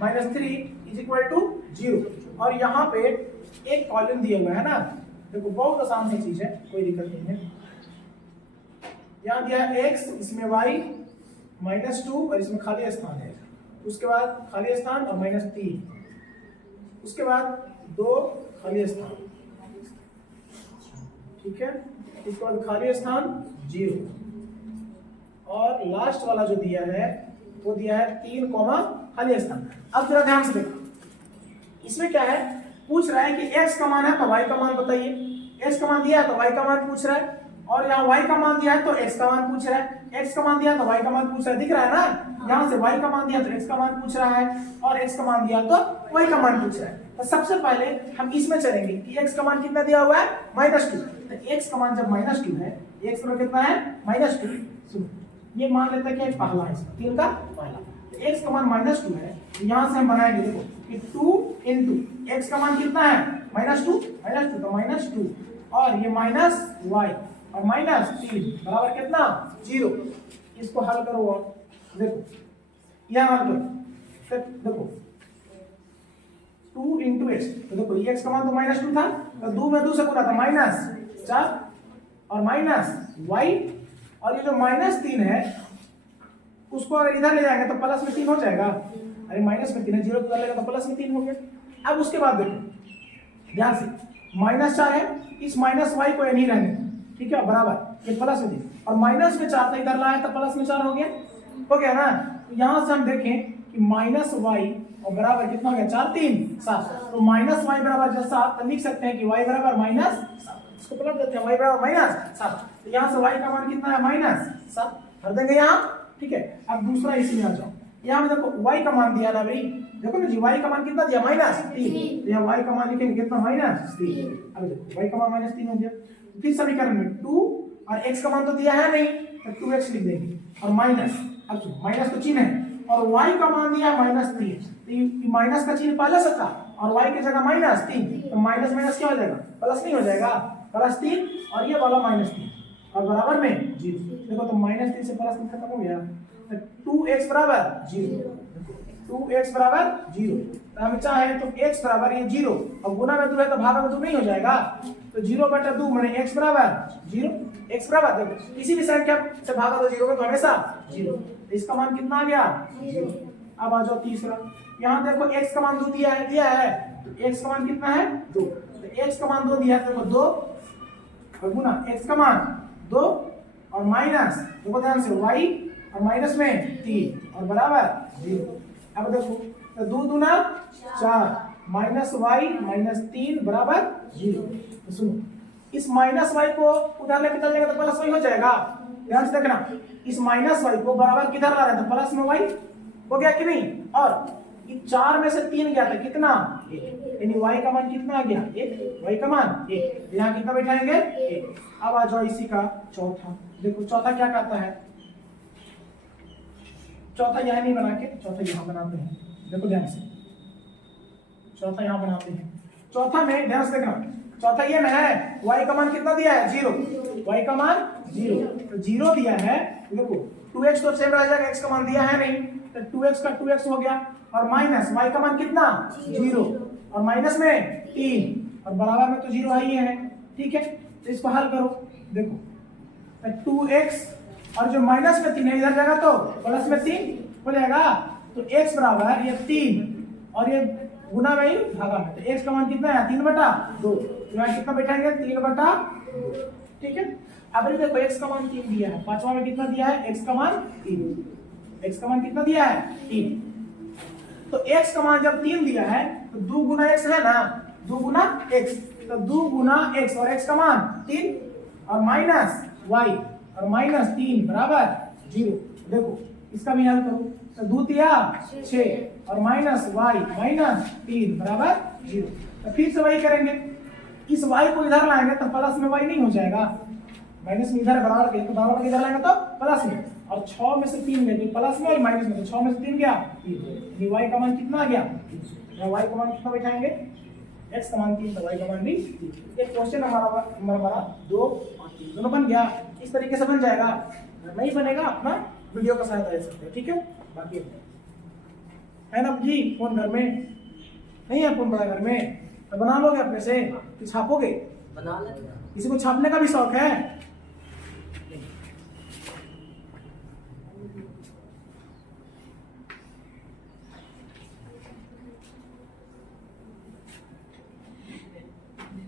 minus 3 is equal to 0 और यहाँ पे एक कॉलम दिया हुआ है ना। देखो बहुत आसान सी चीज है, कोई दिक्कत नहीं है। यहाँ दिया है x, इसमें y माइनस 2 और इसमें खाली स्थान है, उसके बाद खाली स्थान और माइनस 3, उसके बाद 2 खाली स्थान, ठीक है, इसके बाद खाली स्थान 0 और लास्ट वाला जो दिया है वो दिया है 3 खाली स्थान। अब जरा ध्यान से देखो, इसमें क्या है पूछ रहा है कि x का मान है तो y का मान बताइए, x का मान दिया है तो y का मान पूछ रहा है, और यहाँ y का मान दिया है तो x का मान पूछ रहा है, x का मान दिया है तो y का मान पूछ रहा है, दिख रहा है ना। यहाँ से y का मान दिया तो x का मान पूछ रहा है और x का मान दिया तो y का मान पूछ रहा है। तो सबसे पहले हम इसमें चलेंगे कि x का मान कितना दिया हुआ है -2, तो x का मान जब -2 है, x का कितना है -2, सुनो ये मान लेता है कि पहला है, 3 का पहला, तो x का मान -2 है, यहाँ से हम बनाएंगे देखो कि 2 इंटू x का मान कितना है -2 तो -2 और ये माइनस y और -3 बराबर कितना 0। इसको हल करो और देखो यह हल करो, फिर देखो 2 इंटू एक्स, तो देखो ये x का मान तो -2 था तो 2 में 2 से गुणा था -4 और माइनस y और ये जो -3 है उसको अगर इधर ले जाएंगे तो प्लस में 3 हो जाएगा, अरे माइनस में 3 है 0 उधर लेगा तो प्लस में 3 हो गया। अब उसके बाद देखो ध्यान से -4 है, इस माइनस y को नहीं रहने, ठीक है, बराबर ये प्लस में 3 और माइनस में 4 था इधर लाया तो प्लस में 4 हो गया ना। तो यहाँ से हम देखें कि -y और बराबर कितना हो गया 4 3 7, तो -y बराबर जब 7 तो लिख सकते हैं कि y बराबर -7, इसको पलट देते हैं y बराबर -7, तो यहाँ से y का मान कितना है -7 भर देंगे यहाँ, ठीक है। अब दूसरा इसी में आ जाओ, यहाँ में देखो y का मान दिया ना भाई, देखो ना जी y का मान कितना दिया -3, तो यहाँ y का मान लिखेंगे कितना -3, अब देखो y का मान -3 हो गया। फिर समीकरण में 2 और x का मान तो दिया है नहीं तो 2x लिख देंगे और माइनस, अब माइनस तो चिन्ह है और y का मान दिया -3, तो ये माइनस का चिन्ह पहले से था और y की जगह -3, तो माइनस माइनस क्या हो जाएगा प्लस नहीं हो जाएगा, +3 और ये वाला -3 और बराबर में 0। देखो तो -3 से प्लस में खत्म हो गया, तो 2x बराबर 0, 2x बराबर 0, तो हम चाहे तो x बराबर ये 0 और गुना में 2 है तो भागा में 2 नहीं हो जाएगा, तो 0/2 माने x बराबर 0, x बराबर देखो किसी भी संख्या से भागा तो 0 में तो हमेशा 0, तो इसका मान कितना आ गया 0। अब आ जाओ तीसरा, यहाँ देखो x का मान 2 दिया है तो x का मान कितना है 2, तो x का मान 2 दिया है, देखो 2 और गुना x का मान 2 और माइनस देखो ध्यान से y और माइनस में 3 और बराबर 0। अब देखो तो 2 दूना 4 -y -3 बराबर 0। तो सुनो इस -y को उधर लेके चल जाएगा तो प्लस y हो जाएगा, ध्यान से देखना इस -y को बराबर किधर ला रहे हैं तो प्लस में y हो गया कि नहीं, और 4 में से 3 गया था कितना 1, यानी y का मान कितना आ गया 1, y का मान 1, यहाँ कितना बैठाएंगे 1। अब आ जाओ इसी का चौथा, देखो चौथा क्या कहता है, चौथा यहाँ नहीं बना के चौथा यहाँ बनाते हैं, देखो ध्यान से चौथा यहाँ बनाते हैं। चौथा में ध्यान से देखना, चौथा ये में है y का मान कितना दिया है 0, y का मान 0, तो 0 दिया है, देखो 2x तो सेम रह जाएगा, x का मान दिया है नहीं तो 2x का 2x हो गया और माइनस y का मान कितना 0 और माइनस में 3 और बराबर में तो 0 है ही है, ठीक है। तो इसको हल करो, देखो 2x और जो माइनस में 3 है इधर जाएगा तो प्लस में 3 हो जाएगा, तो x बराबर ये 3 और ये गुना में ही भागा में, तो x का मान कितना है 3/2, यहाँ कितना बैठाएंगे 3/2, ठीक है। अब देखो x का मान 3 दिया है, पांचवा में कितना दिया है x का मान 3, x का मान कितना दिया है 3, तो x का मान जब 3 दिया है तो 2 गुना x है ना 2 गुना x, तो 2 गुना x और x का मान 3 और माइनस y और माइनस 3 बराबर 0। देखो इसका भी हल करो, तो 2 तिया 6 और माइनस y माइनस 3 बराबर 0। तो फिर से वही करेंगे, इस y को इधर लाएंगे तो प्लस में y नहीं हो जाएगा, माइनस में इधर बराबर के, तो बराबर के इधर लाएंगे तो प्लस में, और 6 में से 3 गए तो प्लस में और माइनस में, तो 6 में से 3 गया 3, y का मान कितना आ गया, y का मान कितना बैठाएंगे, x का मान 3 तो y का मान भी 3। ये क्वेश्चन हमारा 2 और 3 दोनों बन गया। इस तरीके से बन जाएगा, नहीं बनेगा अपना वीडियो का सहायता ले सकते हैं, ठीक है। बाकी है ना जी, फोन घर में नहीं है, फोन बड़ा घर में तो बना लोगे अपने से कि छापोगे, बना लेंगे। किसी को छापने का भी शौक है,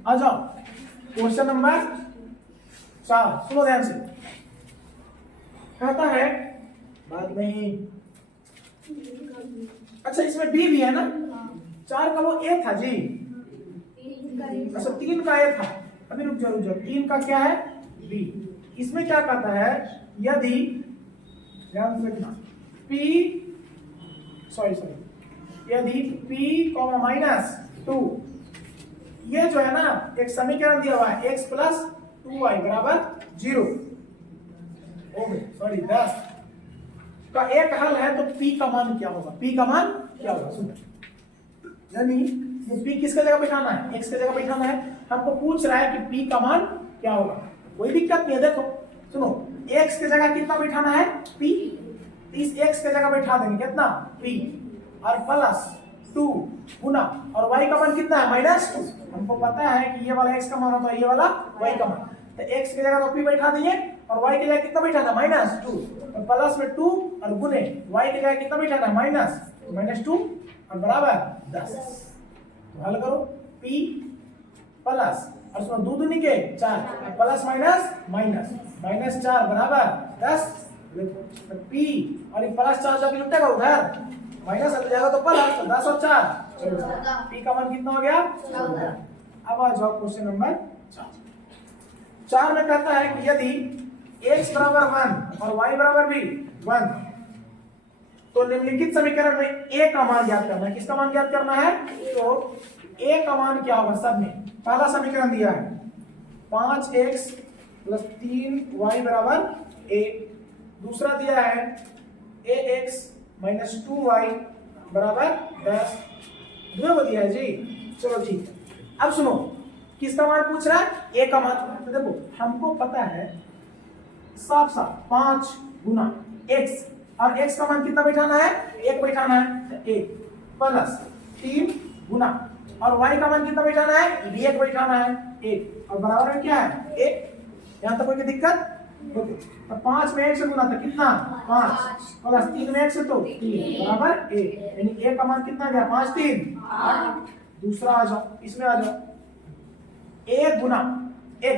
आ जाओ क्वेश्चन नंबर 4, सुनो ध्यान से। कहता है बात नहीं, अच्छा इसमें बी भी है ना, 4 का वो ए था जी, अच्छा 3 का ए था, अभी रुक जाओ 3 का क्या है बी। इसमें क्या कहता है, यदि ध्यान से देखना यदि p माइनस 2, ये जो है ना एक समीकरण दिया हुआ है x प्लस 2y बराबर 0, सॉरी 10 का एक हल है, तो p का मान क्या होगा, p का मान क्या होगा सुनो, यानी ये p किसके जगह बैठाना है, x के जगह बैठाना है, हमको पूछ रहा है कि p का मान क्या होगा। कोई दिक्कत नहीं है, देखो सुनो, x के जगह कितना बैठाना है p, इस x के जगह बैठा देंगे कितना p और प्लस 2 गुना, और y का मान कितना है -2, हमको पता है कि ये वाला x का मान होता है, ये वाला y का मान, तो x की जगह तो p बैठा दिए और y की जगह कितना बैठाना -2, और प्लस में 2 और गुने y की जगह कितना बैठाना -2 और बराबर 10। तो हल करो p प्लस और सुनो 2 दूनी के 4 प्लस माइनस -4 बराबर 10, तो p और ये प्लस 4 जाके लुटेगा उधर, माइनस आ जाएगा तो प्लस, तो 10 और 4 14, p का मान कितना हो गया 14। अब आ जाओ क्वेश्चन नंबर 4 में कहता है कि यदि x बराबर 1 और y बराबर भी 1, तो निम्नलिखित समीकरण में a का मान ज्ञात करना है। किसका मान ज्ञात करना है, तो a का मान क्या होगा, सब में पहला समीकरण दिया है 5x प्लस 3y बराबर a, दूसरा दिया है ax माइनस 2y बराबर 10, दोनों दिया है जी। चलो ठीक है, अब सुनो किसका मान पूछ रहा है, a का मान। तो देखो हमको पता है साफ 5 गुना x, और x का मान कितना बैठाना है, 1 बैठाना है, 1 प्लस 3 गुना, और y का मान कितना बैठाना है, 1 बैठाना है, 1 और बराबर में क्या है 1। यहाँ तक कोई दिक्कत, तो 5 में 1 से गुना तो कितना 5 प्लस 3 में 1 से तो 3 बराबर 1, यानी a का मान कितना गया 5 3 8। दूसरा आ जाओ, इसमें आ जाओ a गुना x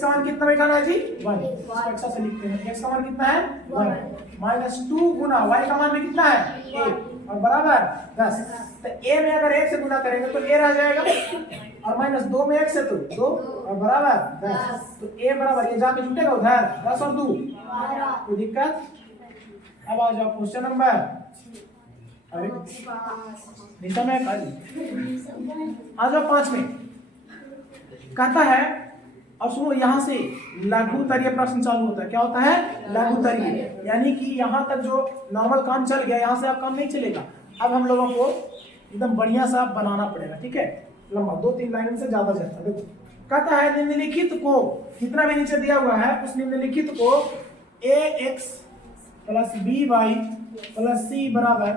का मान कितना बैठाना है जी 1, इसको अच्छा से लिखते हैं, x का मान कितना है 1 माइनस 2 गुना y का मान भी कितना है 1 और बराबर 10। तो a में अगर 1 से गुना करेंगे तो a रह जाएगा, और माइनस 2 में 1 से तो 2 और बराबर 10, तो a बराबर ये जाके जुटेगा उधर 10 और 2 कोई दिक्कत। अब आ जाओ क्वेश्चन नंबर, अरे निशा में आ जाओ 5 में कहता है, और सुनो यहाँ से लघुत्तरीय प्रश्न चालू होता है। क्या होता है, लघुत्तरीय, यानी कि यहाँ तक जो नॉर्मल काम चल गया यहाँ से अब काम नहीं चलेगा, अब हम लोगों को एकदम बढ़िया सा बनाना पड़ेगा, ठीक है, लंबा 2-3 लाइन से ज्यादा जाता है। देखो कहता है निम्नलिखित को, जितना भी नीचे दिया हुआ है उस निम्नलिखित को ax plus by plus c बराबर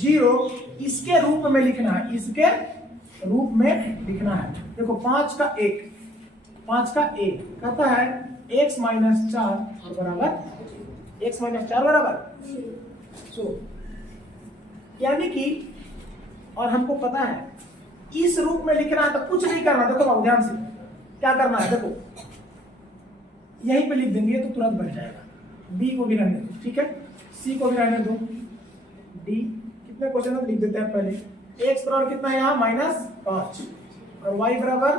0 इसके रूप में लिखना है, इसके रूप में लिखना है। देखो 5 का 1 कहता है x माइनस 4 और बराबर x माइनस 4 बराबर सो, यानी कि, और हमको पता है इस रूप में लिखना है तो कुछ नहीं करना। देखो बाबू ध्यान से क्या करना है, देखो यहीं पे लिख देंगे तो तुरंत बन जाएगा। बी को भी रहने दो, ठीक है, सी को भी रहने दो, डी कितने क्वेश्चन लिख देते हैं पहले। एक्स बराबर कितना है यहाँ -5, और y बराबर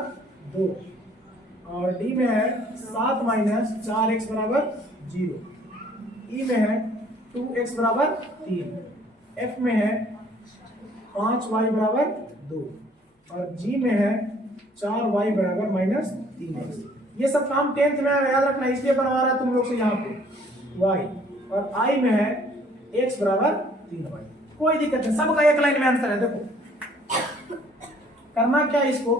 2, और d में है 7 माइनस 4x बराबर 0, e में है 2x बराबर 3, f में है 5y बराबर 2, और g में है 4y बराबर माइनस 3x। ये सब काम 10th में याद रखना, इसलिए बनवा रहा है तुम लोग से यहाँ पे y, और i में है x बराबर 3y। कोई दिक्कत नहीं, सबका एक लाइन में आंसर है। देखो करना क्या है, इसको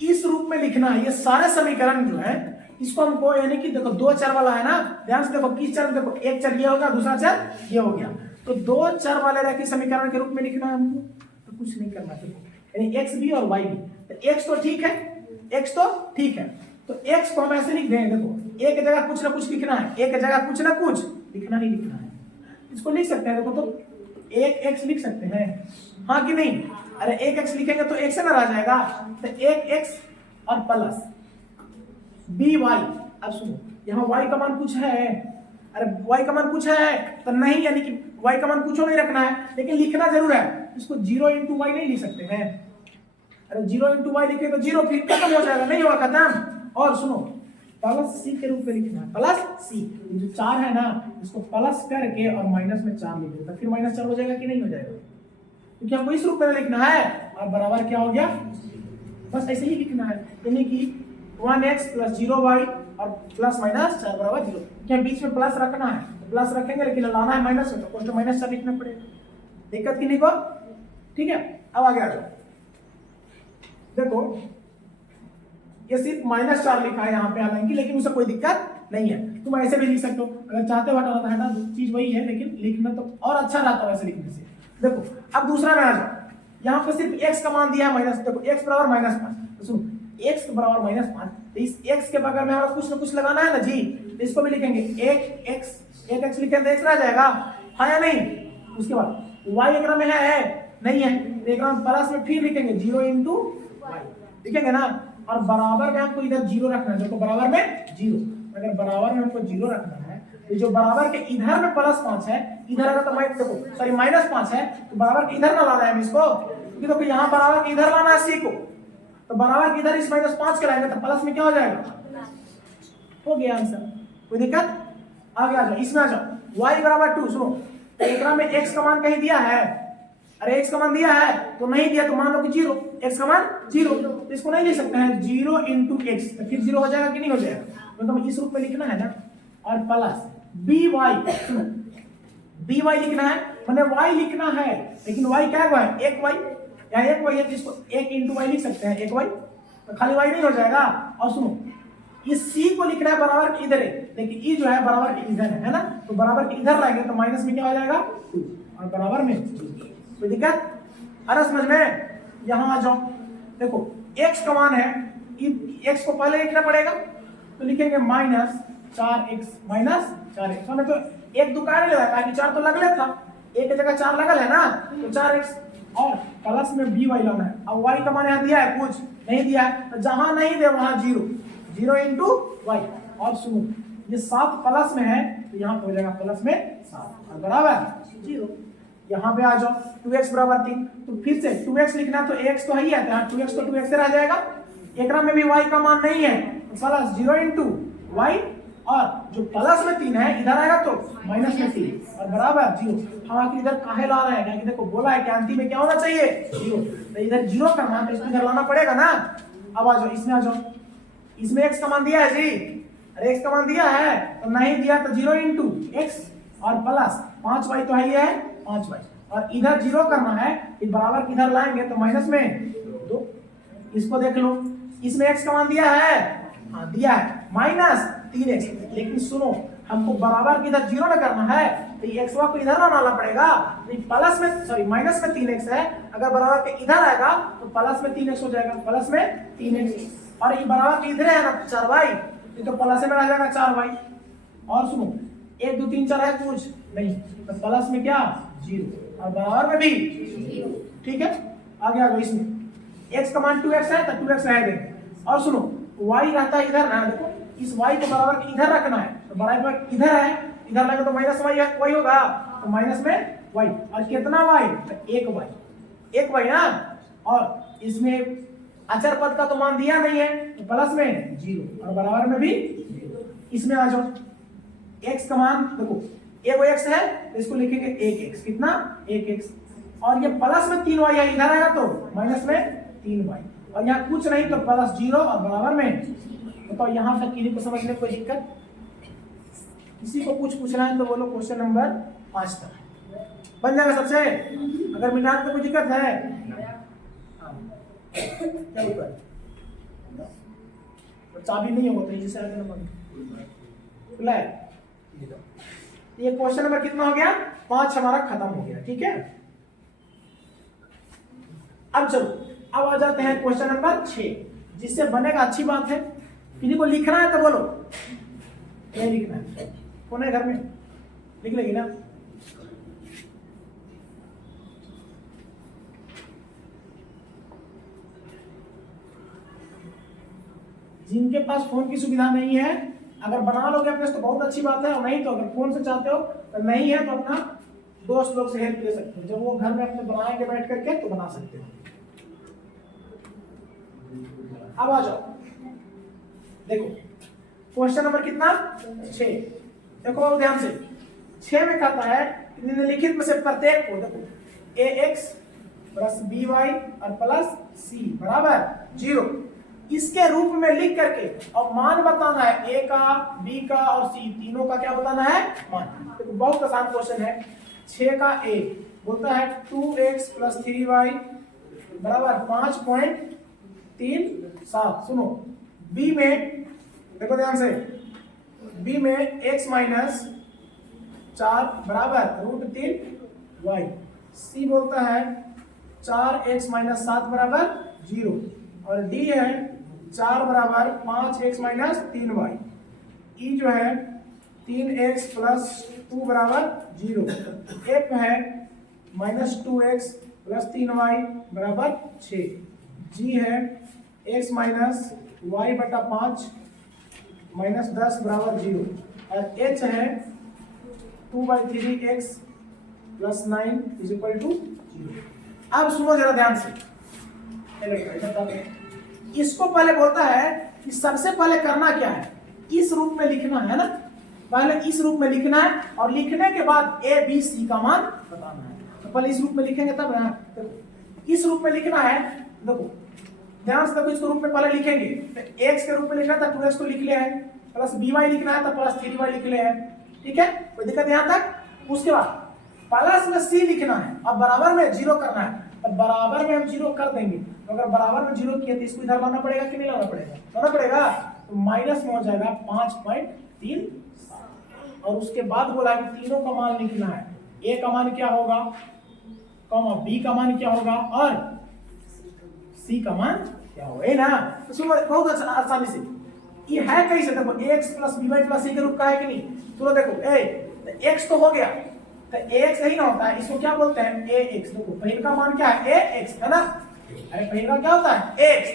इस रूप में लिखना है। ये सारे समीकरण जो है इसको हमको, यानी कि देखो दो चर वाला है ना, ध्यान से देखो किस चर, देखो एक चर ये होगा, दूसरा चर ये हो गया, तो दो चर वाले रैखिक समीकरण के रूप में लिखना है हमको। तो कुछ नहीं करना, देखो यानी एक्स भी और वाई भी, तो एक्स तो ठीक है, एक्स तो ठीक है, तो एक्स को हम ऐसे लिख दें, देखो एक जगह कुछ ना कुछ लिखना है, एक जगह कुछ ना कुछ लिखना ही लिखना है। इसको लिख सकते हैं, देखो तो एक एक्स लिख सकते हैं, हाँ कि नहीं? अरे एक एक्स लिखेंगे तो एक से ना रह जाएगा, तो एक एक्स और प्लस बी वाई। अब सुनो, यहाँ वाई का मान कुछ है, अरे वाई का मान कुछ है तो नहीं, यानी कि वाई का मान कुछ नहीं रखना है, लेकिन लिखना जरूर है। इसको 0 इंटू वाई नहीं लिख सकते हैं, अरे 0 इंटू वाई लिखे तो 0 फिर खत्म हो जाएगा, नहीं होगा खत्म। और सुनो प्लस सी के रूप में लिखना है, प्लस सी, जो 4 है ना इसको प्लस करके और माइनस में 4 लिख देता, फिर माइनस 4 हो जाएगा कि नहीं हो जाएगा? क्योंकि हमको इस रूप में लिखना है, और बराबर क्या हो गया, बस ऐसे ही लिखना है, यानी कि 1x प्लस 0y और प्लस माइनस 4 बराबर 0। क्या बीच में प्लस रखना है तो प्लस रखेंगे, लेकिन लाना है माइनस में तो माइनस 4 लिखना पड़ेगा। दिक्कत की नहीं को, ठीक है? अब आगे आ जाओ, देखो ये सिर्फ -4 लिखा है यहाँ पे हालांकि, लेकिन उससे कोई दिक्कत नहीं है, तुम ऐसे भी लिख सकते हो, अगर चाहते हो हटाना हटा, चीज वही है, लेकिन लिखना तो और अच्छा रहता है वैसे लिखने से। देखो अब दूसरा में आ जाओ, यहाँ पे सिर्फ x का मान दिया है माइनस, देखो x बराबर -5, तो सुनो x बराबर -5, तो इस x के बगल में हमारा कुछ ना कुछ लगाना है ना जी, तो इसको भी लिखेंगे एक x लिखेंगे तो x रह जाएगा, हाँ या नहीं? उसके बाद y एकरा में है नहीं है, तो एकरा में प्लस में फिर लिखेंगे 0 इंटू y लिखेंगे ना, और बराबर में हमको इधर 0 रखना है, देखो बराबर में 0, अगर बराबर में हमको 0 रखना है तो जो बराबर के इधर में +5 है, इधर अगर तो देखो सॉरी -5 है, तो बराबर के इधर ना लाना है इसको, क्योंकि देखो यहाँ बराबर के इधर लाना है सी को, तो बराबर के इधर इस -5 के लाएंगे तो प्लस में क्या हो जाएगा, हो गया आंसर। कोई दिक्कत? आगे आ जाओ, इसमें आ जाओ, y बराबर 2, सुनो एकरा में x का मान कहीं दिया है, अरे x का मान दिया है तो नहीं दिया तो मान लो कि 0, x का मान 0, तो इसको नहीं लिख सकते हैं 0 इंटू एक्स, तो फिर 0 हो जाएगा कि नहीं हो जाएगा? मतलब इस रूप में लिखना है ना, और प्लस बी वाई, सुनो बी वाई लिखना है, मैंने y लिखना है, लेकिन y क्या है, एक y या एक y है, जिसको 1 इंटू वाई लिख सकते हैं, एक y, तो खाली y नहीं हो जाएगा। और सुनो इस c को लिखना है बराबर के इधर है, लेकिन e जो है बराबर के इधर है ना, तो बराबर के इधर लाएंगे तो माइनस में क्या हो जाएगा 2, और बराबर में 2। कोई दिक्कत? अरे समझ में? यहाँ आ जाओ, देखो x का मान है, x को पहले लिखना पड़ेगा, तो लिखेंगे -4x, हमें तो एक दुकान लगा कि 4 तो लगले था, एक जगह 4 लगल है ना, तो 4x, और प्लस में बी वाई लाना है। अब y का मान यहाँ दिया है, कुछ नहीं दिया है, तो जहां नहीं दे वहां 0 इंटू वाई, और सुनो ये 7 प्लस में है तो यहाँ हो जाएगा प्लस में 7 और बराबर 0। यहाँ पे आ जाओ 2x बराबर 3, तो फिर से 2x लिखना है, तो x तो है ही है, तो 2x तो 2x से रह जाएगा, एकरा में भी y का मान नहीं है, तो प्लस 0 इंटू वाई, और जो प्लस में 3 है इधर आएगा तो माइनस में 3 और बराबर 0। हम आखिर इधर काहे ला रहे हैं, देखो बोला है कि अंतिम में क्या होना चाहिए 0, तो इधर 0 करना है तो इसको इधर लाना पड़ेगा ना। अब आ जाओ, इसमें आ जाओ, इसमें x का मान दिया है जी, अरे x का मान दिया है, तो नहीं दिया तो 0 इंटू एक्स और प्लस 5y, तो है ये है 5y, और इधर 0 करना है, इस बराबर किधर लाएंगे तो माइनस में 2। इसको देख लो, इसमें x का मान दिया है, हाँ दिया है -3x, लेकिन सुनो हमको बराबर की इधर 0 ना करना है, तो ये x को इधर ना लाना पड़ेगा, प्लस में सॉरी माइनस में 3x है, अगर बराबर के इधर आएगा तो प्लस में 3x हो जाएगा, प्लस में 3x, और ये बराबर के इधर है ना 4y, तो प्लस में रह जाएगा 4y, और सुनो 1 2 3 4 है कुछ नहीं, तो प्लस में क्या 0 और बराबर में भी 0, ठीक है? आगे आ जाओ, इसमें x का मान 2x है तो 2x रह देंगे, और सुनो y रहता है इधर ना, देखो इस y को बराबर के इधर रखना है, तो बराबर इधर है, इधर लगे तो माइनस y होगा, तो माइनस में y, और कितना y, तो 1y, एक वाई ना, और इसमें अचर पद का तो मान दिया नहीं है, तो प्लस में 0 और बराबर में भी 0। इसमें आ जाओ, x का मान देखो, ये वो x है तो इसको लिखेंगे 1x, कितना 1x, और ये प्लस में 3y है, इधर आएगा तो माइनस में 3y, और यहाँ कुछ नहीं तो प्लस 0 और बराबर में। तो यहाँ तक किसी को समझने कोई दिक्कत, किसी को कुछ पूछना है तो बोलो क्वेश्चन नंबर 5 तक बन जाएगा सबसे। अगर मिटाने तो कोई दिक्कत है क्या ऊपर तो चाबी नहीं होता है जिसे खुला है। ये क्वेश्चन नंबर कितना हो गया, 5 हमारा खत्म हो गया, ठीक है। अब चलो अब आ जाते हैं क्वेश्चन नंबर 6, जिससे बनेगा अच्छी बात है। किसी को लिखना है तो बोलो, क्या लिखना है, कौन है घर में, लिख लेगी ना। जिनके पास फोन की सुविधा नहीं है, अगर बना लोगे अपने तो बहुत अच्छी बात है, और नहीं तो अगर फोन से चाहते हो तो नहीं है तो अपना दोस्त लोग से हेल्प ले सकते हो, जब वो घर में अपने बनाएंगे बैठ करके तो बना सकते हो। अब आ जाओ, देखो क्वेश्चन नंबर कितना 6, देखो बहुत ध्यान से। 6 में कहता है निम्नलिखित में से प्रत्येक को, देखो ax प्लस by और प्लस c बराबर 0 इसके रूप में लिख करके और मान बताना है, a का, b का और c तीनों का क्या बताना है मान। देखो बहुत आसान क्वेश्चन है। 6 का a बोलता है 2x प्लस 3y बराबर 5.37। सुनो b में, देखो ध्यान से, b में x माइनस 4 बराबर √3y, c बोलता है 4x माइनस 7 बराबर 0, और d है 4 बराबर 5x माइनस 3y, e जो है 3x प्लस 2 बराबर 0, f है माइनस 2x प्लस 3y बराबर 6, g है x माइनस y बटा 5 माइनस 10 बराबर 0, और h है 2/3x plus 9 is equal to 0। अब सुनो जरा ध्यान से, इसको पहले बोलता है कि सबसे पहले करना क्या है, इस रूप में लिखना है ना, पहले इस रूप में लिखना है, और लिखने के बाद a b c का मान बताना है। तो पहले इस रूप में लिखेंगे तब ना, तो इस रूप में लिखना है। देखो ध्यान से देखो, इस रूप में पहले लिखेंगे तो x के रूप में लिखना था 2x को लिख लिया है, प्लस by लिखना है तो प्लस 3y लिख लिया है, ठीक है, कोई दिक्कत यहाँ तक। उसके बाद प्लस में c लिखना है और बराबर में 0 करना है, तो बराबर में हम 0 कर देंगे। तो अगर बराबर में 0 किया तो इसको इधर लाना पड़ेगा कि नहीं लाना पड़ेगा, लाना पड़ेगा, तो माइनस में हो जाएगा 5.3, और उसके बाद बोला है कि तीनों का मान लिखना है, a का मान क्या होगा, b का मान क्या होगा, और c का मान क्या होगा, ना। तो सुनो बहुत आसानी से, ये है कैसे, देखो x plus by plus c के रूप का है कि नहीं। सुनो देखो x तो हो गया, तो ax सही ना होता है, इसको क्या बोलते हैं ax। देखो पहले का मान क्या है ax है ना, अरे पहले का क्या होता है x,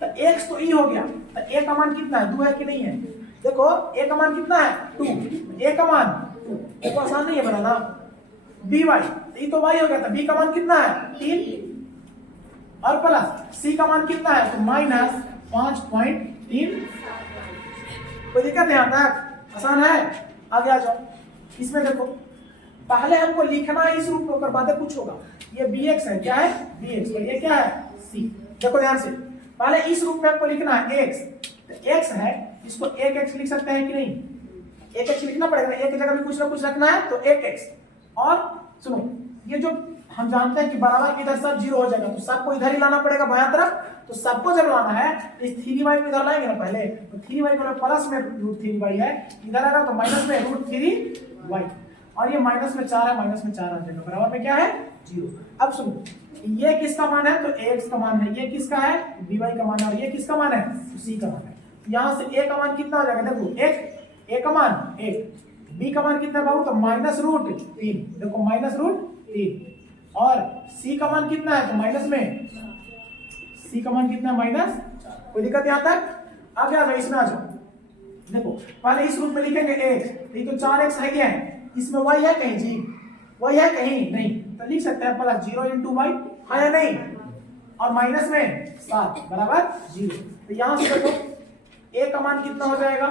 तो x तो e हो गया, तो a का मान कितना है 2 है कि नहीं है। देखो a का मान कितना है 2, a का मान 2, देखो आसान नहीं है बनाना। by e तो y हो गया, तो b का मान कितना है 3, और प्लस c का मान कितना है तो माइनस 5.3। कोई दिक्कत है यहाँ तक, आसान है। आगे आ जाओ, इसमें देखो पहले हमको लिखना है इस रूप में, ऊपर बातें कुछ होगा। ये bx है, क्या है bx, और ये क्या है c। देखो ध्यान से, पहले इस रूप में हमको लिखना है x, तो x है, इसको 1x लिख सकते हैं कि नहीं, 1x लिखना पड़ेगा, एक जगह भी कुछ ना कुछ रखना है तो 1x। और सुनो ये जो हम जानते हैं कि बराबर इधर सब 0 हो जाएगा, तो सबको इधर ही लाना पड़ेगा बायां तरफ, तो सबको जब लाना है इस 3y को इधर लाएंगे ना पहले, तो 3y को प्लस में √3y है, इधर आएगा तो माइनस में √3y, और ये माइनस में 4 है, माइनस में 4 आ जाएगा, बराबर में क्या है 0। अब सुनो ये किसका मान है तो ax का मान है, ये किसका है by का मान है, और ये किसका मान है तो c का मान है। यहाँ से a का मान कितना हो जाएगा, देखो a का मान 1, b का मान कितना बाबू तो माइनस √3, देखो माइनस √3, और c का मान कितना है तो माइनस में, c का मान कितना माइनस। कोई दिक्कत यहाँ तक। आगे आ जाओ, इसमें आ जाओ, देखो पहले इस रूप में लिखेंगे x, ये तो 4x है, इसमें y है कहीं जी, y है कहीं नहीं, तो लिख सकते हैं प्लस 0 × y, हाँ या नहीं, और माइनस में 7 बराबर 0। तो यहां से देखो ए का मान कितना हो जाएगा,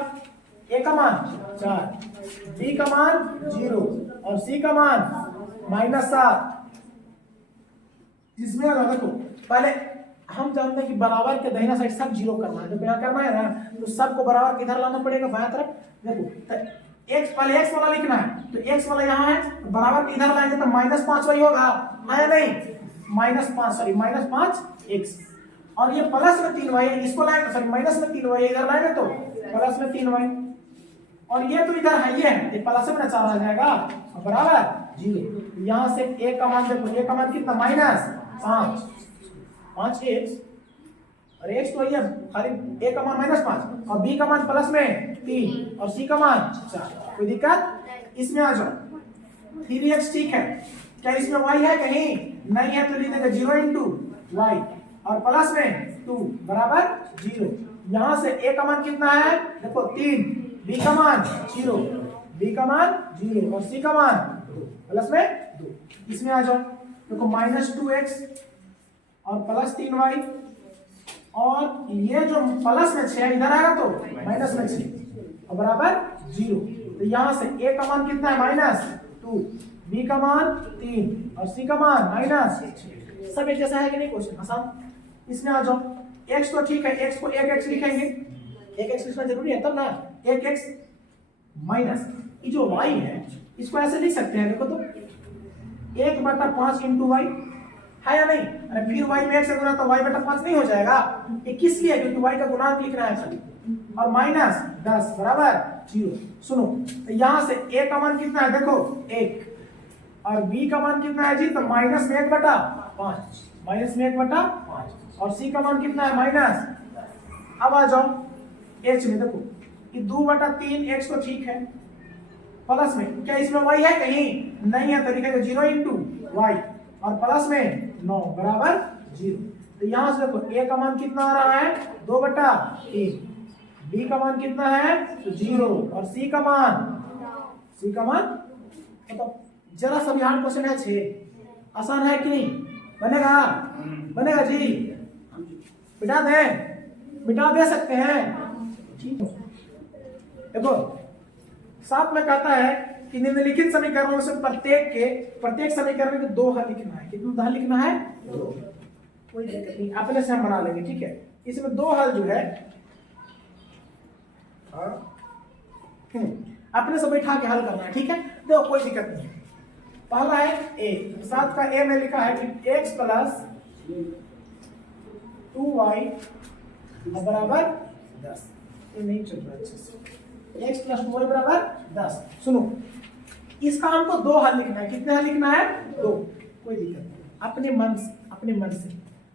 ए का मान 4, बी का मान 0 और सी का मान -7। इसमें अगर देखो पहले हम जानते हैं कि बराबर के दाहिना साइड सब 0 करना है, तो क्या करना है ना, तो सबको बराबर किधर लाना पड़ेगा, बाएं तरफ। देखो x पहले x वाला लिखना है, तो x वाला यहाँ है, तो बराबर के इधर लाएंगे तो -5 वही होगा, है नहीं, -5x, और ये प्लस में 3y है, इसको लाएंगे सॉरी माइनस में 3y इधर लाएंगे तो प्लस में 3y, और ये तो इधर है, ये प्लस में 4 आ जाएगा बराबर 0। यहाँ से a का मान देखो, a का मान कितना -5x, और x तो ये खाली a का मान -5 और b का मान प्लस में 3 और c का मान 4। कोई दिक्कत, इसमें आ जाओ 3x ठीक है, क्या इसमें y है कहीं नहीं है, तो लिख देंगे 0 इंटू y और प्लस में 2 बराबर 0। यहां से a का मान कितना है देखो 3, b का मान 0, b का मान 0 और c का मान 2 प्लस में 2। इसमें आ जाओ देखो -2x और प्लस 3y, और ये जो प्लस में 6 इधर आएगा तो माइनस में 6 और बराबर 0। तो यहां से a का मान कितना है -2, b का मान 3 और c का मान -6। सब एक जैसा है कि नहीं, क्वेश्चन आसान। इसमें आ जाओ x तो ठीक है, x को 1x लिखेंगे, 1x लिखना जरूरी है तब ना, 1x माइनस ये जो y है इसको ऐसे लिख सकते हैं, देखो तो 1/5 इंटू y है या नहीं, अरे फिर y में 1 से गुना तो y/5 नहीं हो जाएगा, ये किस लिए, क्योंकि y का गुणांक लिखना है खाली, और -10 बराबर 0। सुनो तो यहां से a का मान कितना है देखो 1, और b का मान कितना है जी, तो -1/5, -1/5, और c का मान कितना है -10। अब आ जाओ h में देखो ये 2/3 x तो ठीक है, प्लस में क्या इसमें y है कहीं नहीं है, तो लिखेंगे 0 इंटू y और प्लस में 9 बराबर 0। तो यहां से देखो a का मान कितना आ रहा है 2/3, b का मान कितना है तो 0 और c का मान मतलब जरा सा बिहार क्वेश्चन है 6, आसान है कि नहीं, बनेगा जी, मिटा दे सकते हैं, ठीक है। देखो साथ में कहता है कि निम्नलिखित समीकरणों से प्रत्येक समीकरण के 2 हल लिखना है, कितना हल लिखना है 2, कोई दिक्कत नहीं, अपने से हम बना लेंगे, ठीक है। इसमें 2 हल जो है अपने से बैठा के हल करना है, ठीक है, देखो कोई दिक्कत नहीं है। पहला है a, साथ का a में लिखा है कि x प्लस 2y बराबर 10, ये नहीं चल रहा अच्छे से, x प्लस 2y बराबर 10। सुनो इसका हमको 2 हल लिखना है, कितने हल लिखना है 2, कोई दिक्कत नहीं,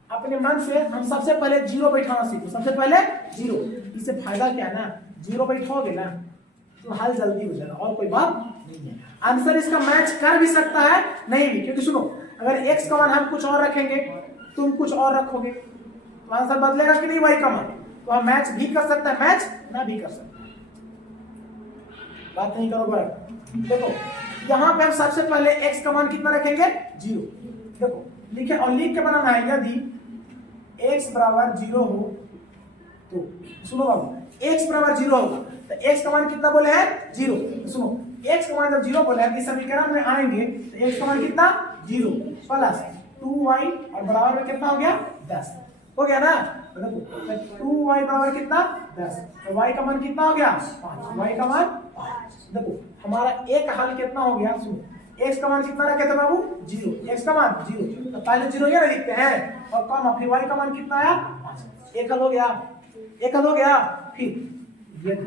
अपने मन से हम सबसे पहले 0 बैठाना सीखो, सबसे पहले 0, इससे फायदा क्या है ना, 0 बैठोगे ना तो हल जल्दी हो जाएगा, और कोई बात नहीं है। आंसर इसका मैच कर भी सकता है नहीं भी, क्योंकि सुनो अगर x का मान हम कुछ और रखेंगे तुम कुछ और रखोगे तो आंसर बदलेगा कि नहीं, y का मान, तो हम मैच भी कर सकता है, मैच ना भी कर सकता है, बात नहीं करो बराबर। देखो यहाँ पे हम सबसे पहले x का मान कितना रखेंगे 0, देखो लिखे और लिख के बनाना है, यदि x बराबर 0 हो तो सुनो बाबू x बराबर 0 होगा तो x का मान कितना बोले हैं 0, तो सुनो x का मान जब 0 बोले हैं इस समीकरण में आएंगे तो x का मान कितना 0 प्लस 2y और बराबर में कितना हो गया 10, हो गया ना, तो देखो 2y बराबर कितना 10, तो y का मान कितना हो गया 5, y का मान 5। देखो हमारा एक हल कितना हो गया, सुनो x का मान कितना रखे थे बाबू 0, x का मान 0, तो पहले 0 ये लिखते हैं और कॉमा, फिर y का मान कितना आया 5, एक हल हो गया। फिर यदि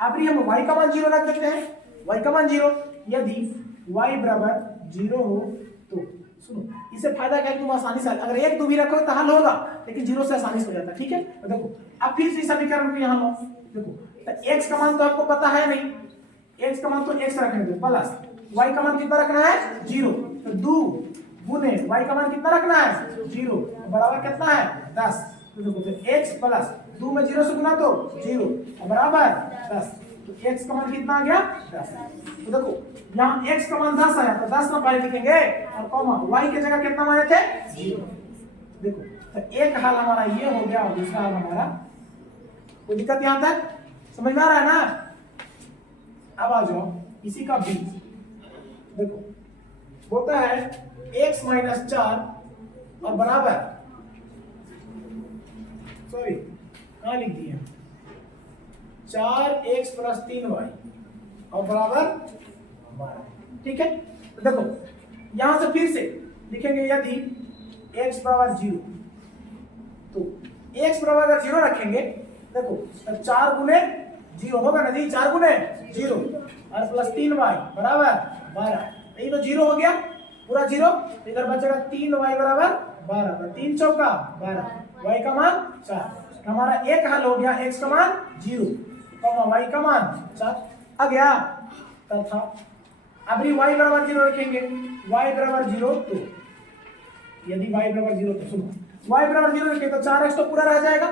अब हम y का मान 0 रख देते हैं, y का मान 0, यदि y बराबर 0 हो तो सुनो इससे फायदा क्या है, तुम आसानी से अगर 1 2 भी रखो तो हल होगा, लेकिन 0 से आसानी से हो जाता है, ठीक है। तो देखो अब फिर से समीकरण को यहाँ लो, देखो तो x का मान तो आपको पता है नहीं, x का मान तो x रखने दो, प्लस y का मान कितना रखना है 0, तो 2 गुने y का मान कितना रखना है 0 बराबर कितना है 10, तो देखो x प्लस 2 में 0 से गुना तो 0 बराबर 10, तो x का मान कितना आ गया 10। तो देखो यहाँ x का मान 10 आया तो 10 ना पहले लिखेंगे और कॉमा y की जगह कितना माने थे 0। देखो तो एक हाल हमारा ये हो गया और दूसरा हाल हमारा, कोई दिक्कत यहाँ तक समझ में आ रहा है ना। अब आ जाओ इसी का बीच, देखो होता है x माइनस 4 और बराबर, सॉरी कहाँ लिख दिया 4x प्लस 3y और बराबर 12। ठीक है तो देखो यहां से फिर से लिखेंगे यदि x बराबर 0, तो x बराबर अगर 0 रखेंगे देखो तो 4 गुने 0 होगा ना जी, 4 गुने 0 और प्लस 3y बराबर 12। ये तो 0 हो गया पूरा 0, इधर बचेगा 3y बराबर 12, 3 चौका 12, y का मान 4। हमारा एक हल हो गया x का मान 0 y का मान 4 आ गया तथा अब y बराबर 0 रखेंगे, y बराबर 0 तो यदि y बराबर 0 तो सुनो y बराबर 0 रखें तो 4x तो पूरा रह जाएगा,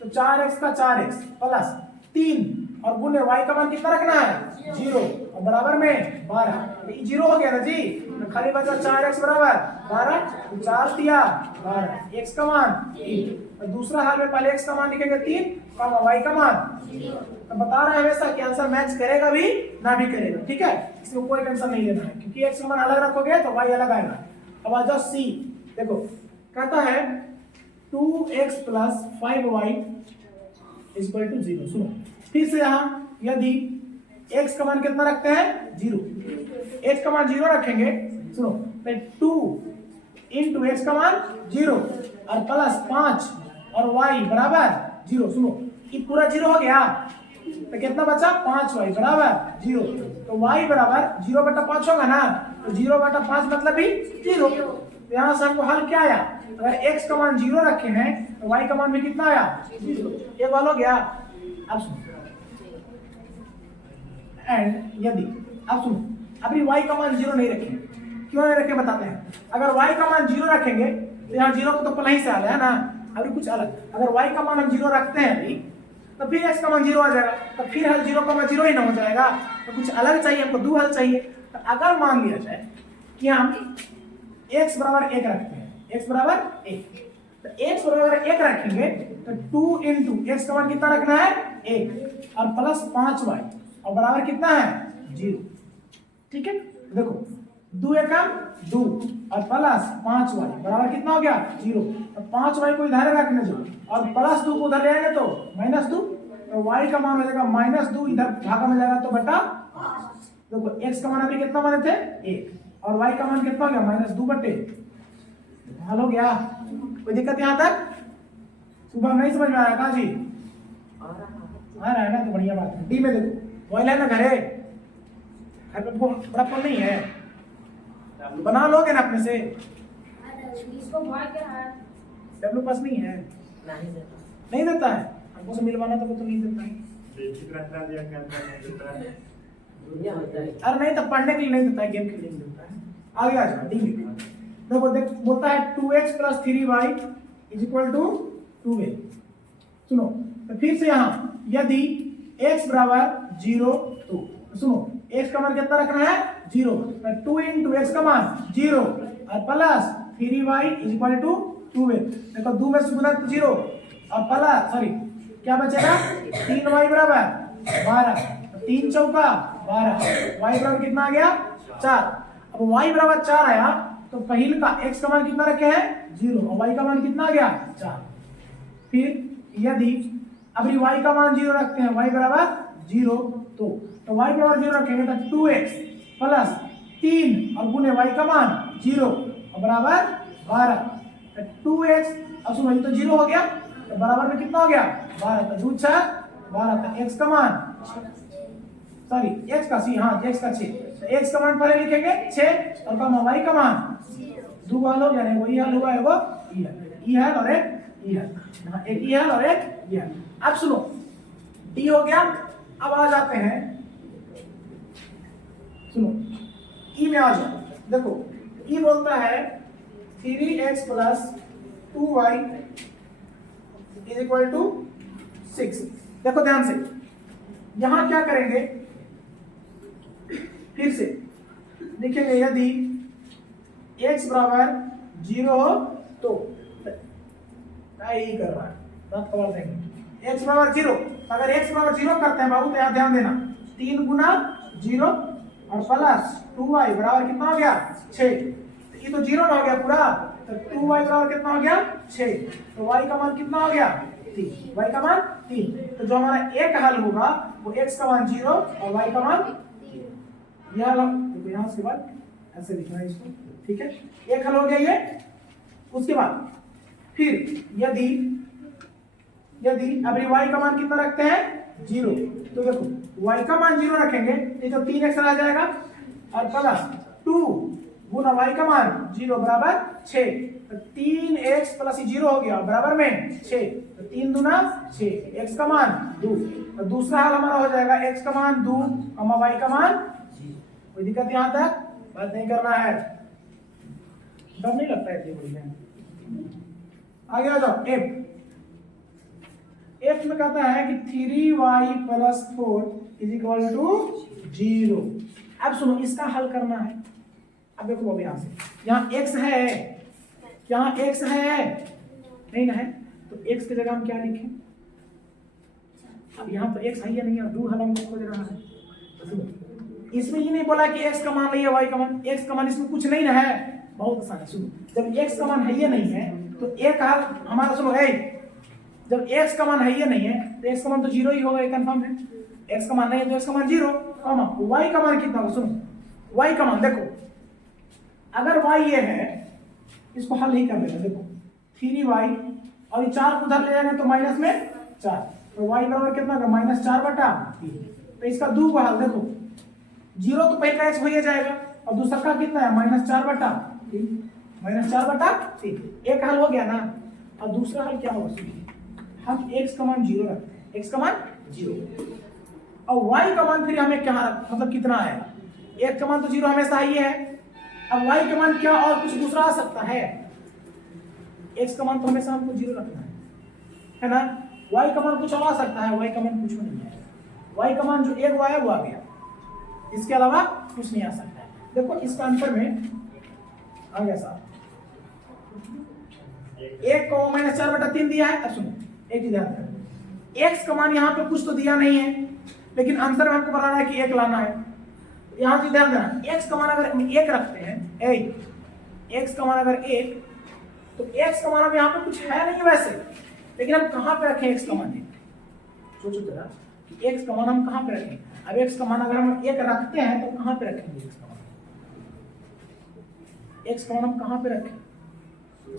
तो 4x का 4x प्लस 3 और गुने y का मान कितना रखना है 0 और बराबर में 12, ये 0 हो गया ना जी, तो खाली बचा 4x बराबर 12, तो 4 दिया 12, x का मान 3। तो दूसरा हाल में पहले x का मान लिखेंगे 3 कॉमा y का मान 0। तो बता रहा है हमेशा कि आंसर मैच करेगा भी ना भी करेगा। ठीक है इसमें कोई टेंशन नहीं लेना है क्योंकि x का मान अलग रखोगे तो y अलग आएगा। अब आ जाओ c, देखो कहता है 2x plus 5y equal to 0। सुनो फिर से यहाँ यदि x का मान कितना रखते हैं 0, x का मान 0 रखेंगे, सुनो 2 इंटू x का मान 0 और प्लस 5 और y बराबर 0। सुनो ये पूरा 0 हो गया तो कितना बचा 5y बराबर 0, तो y बराबर 0/5 होगा ना, तो 0/5 मतलब भी 0। तो यहाँ से हमको हल क्या आया, अगर x का मान 0 रखे हैं तो y का मान भी कितना आया 0, ये वाला हो गया। अब सुनो एंड यदि अब सुनो अभी y का मान 0 नहीं रखेंगे, क्यों नहीं रखे बताते हैं। अगर y का मान 0 रखेंगे तो यहाँ 0 को तो पहले ही से आ गया ना, अभी कुछ अलग, अगर y का मान हम 0 रखते हैं अभी तो फिर x का मान 0 आ जाएगा, तो फिर हल 0 का मान 0 ही ना हो जाएगा, तो कुछ अलग चाहिए हमको, दो हल चाहिए। तो अगर मान लिया जाए कि हम x बराबर 1 रखते हैं, x बराबर 1, तो x बराबर 1 रखेंगे तो 2 इंटू x का मान कितना रखना है 1 और प्लस 5y और बराबर कितना है 0। ठीक है देखो 2 एकम 2 और प्लस 5y बराबर कितना हो गया 0, तो 5y को इधर रखने दो और प्लस 2 को उधर ले आएंगे तो -2, तो y का मान हो जाएगा -2, इधर भागा में जाएगा तो बटा 5। देखो x का मान अभी कितना माने थे 1 और y का मान कितना हो गया -2 बटे, हल हो गया। कोई दिक्कत यहाँ तक सुबह नहीं समझ में आया का जी, आ रहा है ना, तो बढ़िया बात है। डी में देखो मोबाइल है ना घरे, घर पे बड़ा फोन नहीं है, बना लोगे ना अपने से, डब्लू पास नहीं है, नहीं देता है हमको से मिलवाना तो वो तो नहीं देता है, अरे नहीं तो पढ़ने के लिए नहीं देता है, गेम के लिए देता है। आगे आ जाओ डी में देखो बोलता है 2x plus 3y is equal to 2a। सुनो तो फिर से यहाँ यदि x बराबर 0 तो सुनो x का मान कितना रखना है 0, 2 इंटू x का मान 0 और plus 3y is equal to 2a। देखो 2 में से गुना 0 और प्लस सॉरी क्या बचेगा 3y बराबर 12, 3 चौका 12, y बराबर कितना आ गया 4। अब y बराबर 4 आया तो पहले का x का मान कितना रखे हैं 0 और y का मान कितना आ गया 4। फिर यदि अभी y का मान 0 रखते हैं, y बराबर 0 तो y बराबर 0 रखेंगे तो 2x प्लस 3 और गुने y का मान 0 और बराबर 12, तो 2x अब सुनो ये तो 0 हो गया तो बराबर में कितना हो गया 12, तो 2 6 12, तो x का मान सॉरी x का सी हाँ x का 6, तो x का मान पहले लिखेंगे 6 और कम y का मान 2 हल हो गया, वही हल हुआ है वो ई हल और एक ई हल, एक ई हल और एक ई हल। अब सुनो डी हो गया, अब आ जाते हैं सुनो ई में आ जाओ। देखो ई बोलता है 3x plus 2y is equal to 6। देखो ध्यान से यहां क्या करेंगे, फिर से देखेंगे यदि x बराबर 0 हो तो यही कर रहा है, बात खबर देंगे x बराबर 0। अगर x बराबर 0 करते हैं बाबू तो यहां ध्यान देना 3 गुना 0 और प्लस 2y बराबर कितना हो गया 6। ये तो 0 ना हो गया पूरा, तो 2y बराबर कितना हो गया 6, तो y का मान कितना हो गया 3, y का मान 3। तो जो हमारा एक हल होगा वो x का मान 0 और y का मान 3। यह तो यहां से बाद ऐसे लिखना है इसको, ठीक है, एक हल हो गया ये। उसके बाद फिर यदि अभी y का मान कितना रखते हैं 0, तो देखो y का मान 0 रखेंगे ये तो 3x आ जाएगा और प्लस 2 गुना y का मान 0 बराबर 6, तो 3x प्लस 0 हो गया बराबर में 6, तो 3 दूना 6, x का मान 2। तो दूसरा हाल हमारा हो जाएगा x का मान 2 y का मान 0। कोई दिक्कत यहां तक बात नहीं करना है, डर नहीं लगता है बढ़िया। आगे आ जाओ f में कहता है कि 3y plus 4 is equal to 0। अब सुनो इसका हल करना है। अब देखो अब यहां से यहाँ x है, यहाँ x है नहीं ना है, तो x की जगह हम क्या लिखें, अब यहाँ तो x है या नहीं है, दो हल हमको खोज रहा है। तो सुनो इसमें ये नहीं बोला कि x का मान नहीं है y का मान, x का मान इसमें कुछ नहीं ना है, बहुत आसान है। सुनो जब x का मान है या नहीं है तो एक हाल हमारा सुनो जब x का मान है या नहीं है तो x का मान तो 0 ही होगा, कंफर्म है। x का मान नहीं है तो x का मान 0, y का मान कितना होगा, सुनो y का मान देखो अगर y ये है इसको हल नहीं कर लेना, देखो 3y और ये 4 को उधर ले जाएंगे तो माइनस में 4, तो y बराबर कितना होगा -4/3। तो इसका दो का हल देखो 0 तो पहले का x हो ही जाएगा और दूसरा का कितना है -4/3, -4/3 एक हल हो गया ना। और दूसरा हल क्या होगा, हम x का मान 0 रखते हैं, x का मान 0 और y का मान फिर हमें क्या मतलब कितना आएगा, x का मान तो 0 हमेशा ही है, अब y का मान क्या और कुछ दूसरा आ सकता है, x का मान तो हमेशा हमको 0 रखना है ना, y का मान कुछ और आ सकता है, y का मान कुछ नहीं है, y का मान जो एक हुआ है वो आ गया, इसके अलावा कुछ नहीं आ सकता है। देखो इसका आंसर में आ गया साहब 1 को -4/3 दिया है। अब सुनो एक चीज ध्यान रखना, x का मान यहाँ पे कुछ तो दिया नहीं है लेकिन आंसर में हमको बनाना है कि 1 लाना है। यहाँ से ध्यान देना x का मान अगर 1 रखते हैं, x का मान अगर 1 तो x का मान अब यहाँ पे कुछ है नहीं वैसे, लेकिन हम कहाँ पे रखें x का मान, सोचो जरा कि x का मान हम कहाँ पे रखें। अब x का मान अगर हम 1 रखते हैं तो कहाँ पे रखेंगे x का मान, x का मान हम कहाँ पे रखें,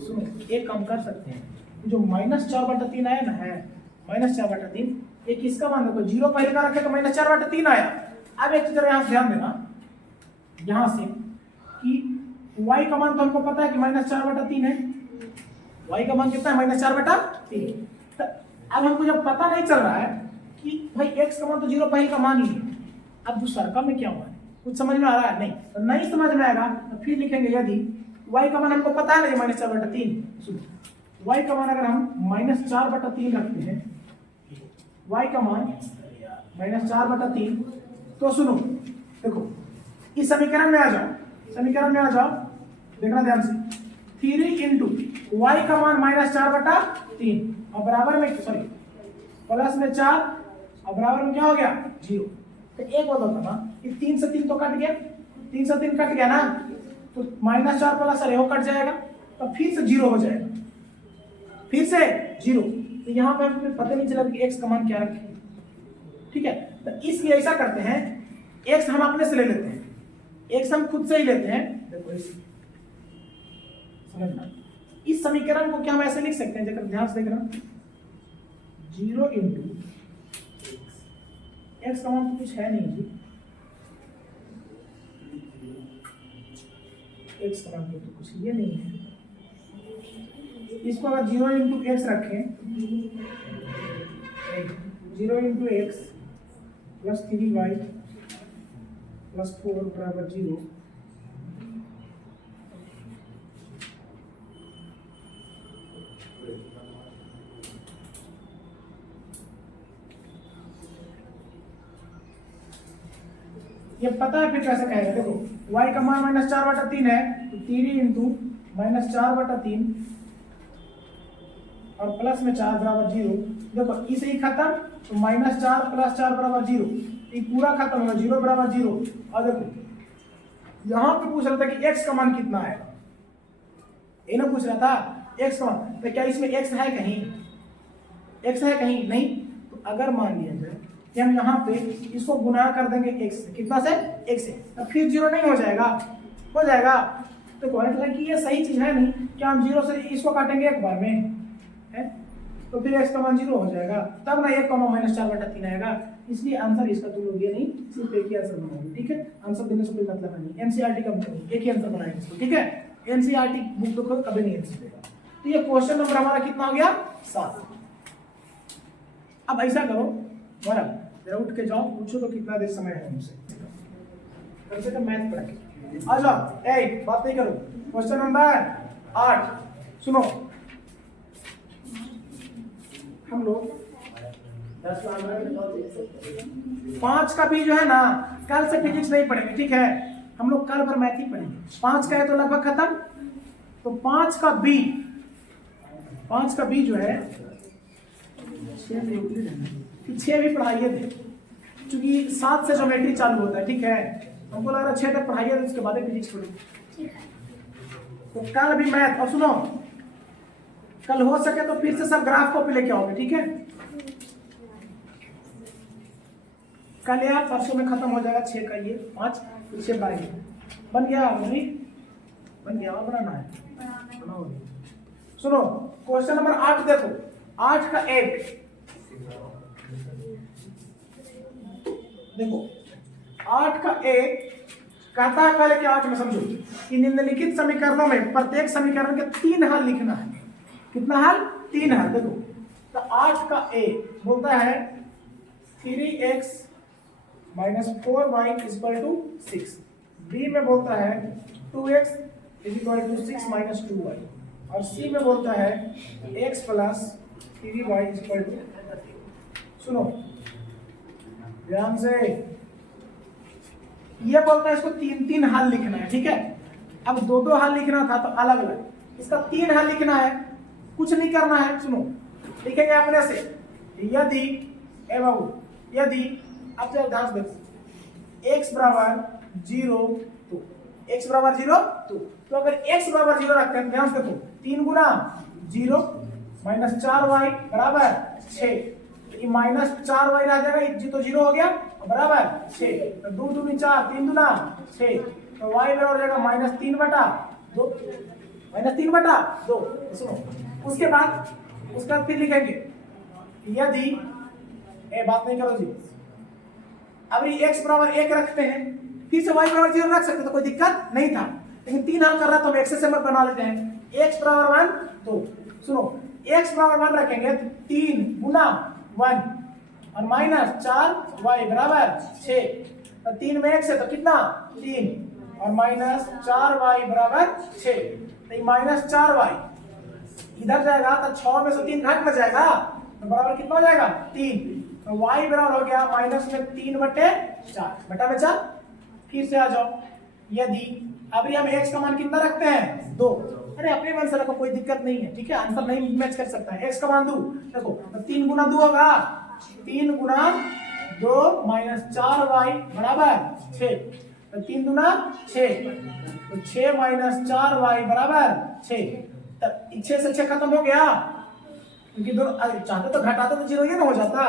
सुनो एक काम कर सकते हैं, जो -4/3 आया ना है -4/3, ये किसका मान देखो 0 पहले का रखे तो -4/3 आया। अब एक चीज यहाँ से ध्यान देना यहाँ से कि y का मान तो हमको पता है कि -4/3 है, y का मान कितना है -4/3। तो अब हमको जब पता नहीं चल रहा है कि भाई x का मान तो 0 पहले का मान ही है, अब दूसरा का में क्या हुआ है, कुछ समझ में आ रहा है नहीं, तो नहीं समझ में आएगा तो फिर लिखेंगे यदि y का मान हमको पता है ना -4/3, सुनो y का मान अगर हम -4/3 रखते हैं, y का मान -4/3, तो सुनो देखो इस समीकरण में आ जाओ, समीकरण में आ जाओ, देखना ध्यान से 3 इंटू y का मान -4/3 और बराबर में सॉरी प्लस में 4 और बराबर में क्या हो गया 0। तो एक बात होता ना कि 3 से 3 तो कट गया, 3 से 3 कट गया ना, तो -4 प्लस अरे वो कट जाएगा तो फिर से 0 हो जाएगा, फिर से 0। तो यहाँ पे हमें पता नहीं चला कि x का मान क्या रखें, ठीक है। तो इसलिए ऐसा करते हैं x हम अपने से ले लेते हैं, x हम खुद से ही लेते हैं। देखो इस समझना इस समीकरण को क्या हम ऐसे लिख सकते हैं, जब ध्यान से देखना 0 इंटू x का मान तो कुछ है नहीं जी, x का मान तो कुछ ये नहीं है, इसको अगर 0 इंटू एक्स रखें 0 into x plus 3y plus 4 बराबर 0, ये पता है फिर कैसे कहेगा, देखो y का मान -4/3 है तो 3 इंटू -4/3 और प्लस में 4 बराबर 0। देखो इसे ही खत्म तो -4 + 4 बराबर 0, ये पूरा खत्म होगा 0 बराबर 0। और देखो यहाँ पे पूछ रहा था कि x का मान कितना है, ये ना पूछ रहा था x का मान, तो क्या इसमें x है कहीं, x है कहीं नहीं। तो अगर मान लिया जाए कि हम यहाँ पे इसको गुना कर देंगे x से, कितना से x से, तो फिर 0 नहीं हो जाएगा, हो जाएगा। तो कहने कि ये सही चीज है नहीं, क्या हम 0 से इसको काटेंगे एक बार में है, तो फिर x का मान 0 हो जाएगा, तब ना 1 -4/3 आएगा। इसलिए आंसर इसका तुम लोग ये नहीं, सिर्फ एक ही आंसर बनाओगे, ठीक है। आंसर देने से कोई मतलब नहीं, एनसीईआरटी का बुक एक ही आंसर बनाएंगे इसको, ठीक है। एनसीईआरटी बुक तो कभी नहीं आंसर देगा। तो ये क्वेश्चन नंबर हमारा कितना हो गया 7। अब ऐसा करो बराबर, जरा उठ के जाओ, पूछो तो कितना देर समय है हमसे, कम से कम मैथ पढ़ के आ जाओ। ए बात नहीं करो। क्वेश्चन नंबर 8 सुनो, हम लोग 5 का भी जो है ना कल से फिजिक्स नहीं पढ़ेंगे, ठीक है। हम लोग कल भर मैथ ही पढ़ेंगे। 5 का है तो लगभग खत्म, तो 5 का बी जो है 6 भी पढ़ाइए थे, क्योंकि 7 से ज्योमेट्री चालू होता है, ठीक है। हमको लग रहा है 6 तक पढ़ाइए थे, उसके बाद फिजिक्स पढ़ेंगे। तो कल भी मैथ, और सुनो कल हो सके तो फिर से सब ग्राफ कॉपी लेके आओगे, ठीक है। कल या परसों में खत्म हो जाएगा 6 का, ये 5 फिर 6 पढ़ाइए। बन गया मम्मी, बन गया, और बनाना है, बनाओ। सुनो क्वेश्चन नंबर 8 देखो, 8 का 1 देखो, 8 का 1 कहता है पहले कि 8 में समझो कि निम्नलिखित समीकरणों में प्रत्येक समीकरण के 3 हल लिखना है। कितना हल? 3 हल। देखो तो 8 का 1 बोलता है 3x - 4y = 6। बी में बोलता है 2x = 6 - 2y, और सी में बोलता है x + 3y = 13। सुनो ध्यान से, ये बोलता है इसको 3 हल लिखना है, ठीक है। अब 2 हल लिखना था तो अलग अलग, इसका 3 हल लिखना है, कुछ नहीं करना है। सुनो लिखेंगे अपने से, यदि एवं यदि, अब जब ध्यान से देखो, x = 0 तो x = 0 तो अगर x = 0 रखते हैं, ध्यान से देखो 3 × 0 - 4y = 6, ये -4y रह जाएगा, ये तो 0 हो गया बराबर 6, तो 2 दूनी 4, 3 दूना 6, तो y बराबर हो जाएगा -3/2, -3/2। सुनो उसके बाद फिर लिखेंगे यदि, बात नहीं करो जी, अब ये x = 1 रखते हैं, फिर से y = 0 रख सकते तो कोई दिक्कत नहीं था, लेकिन 3 हल कर रहा तो हम x से बना लेते हैं। x = 1 तो सुनो x = 1 रखेंगे तो 3 × 1 और -4y = 6, तो 3 में 1 से तो कितना 3 और -4y = 6, तो -4y इधर जाएगा तो 6 में से 3 घट में जाएगा, तो बराबर कितना हो जाएगा 3, तो y बराबर हो गया -3/4 बटा में 4। फिर से आ जाओ, यदि अभी हम x का मान कितना रखते हैं 2, अरे अपने मन से रखो कोई दिक्कत नहीं है, ठीक है। आंसर नहीं मैच कर सकता है, x का मान 2 देखो, तो 3 × 2 होगा, 3 × 2 - 4y = 6, तो 3 दूना 6, तो 6 - 4y = 6, तब 6 से 6 खत्म हो गया, क्योंकि दोनों चाहते तो घटाते तो 0 ये ना हो जाता,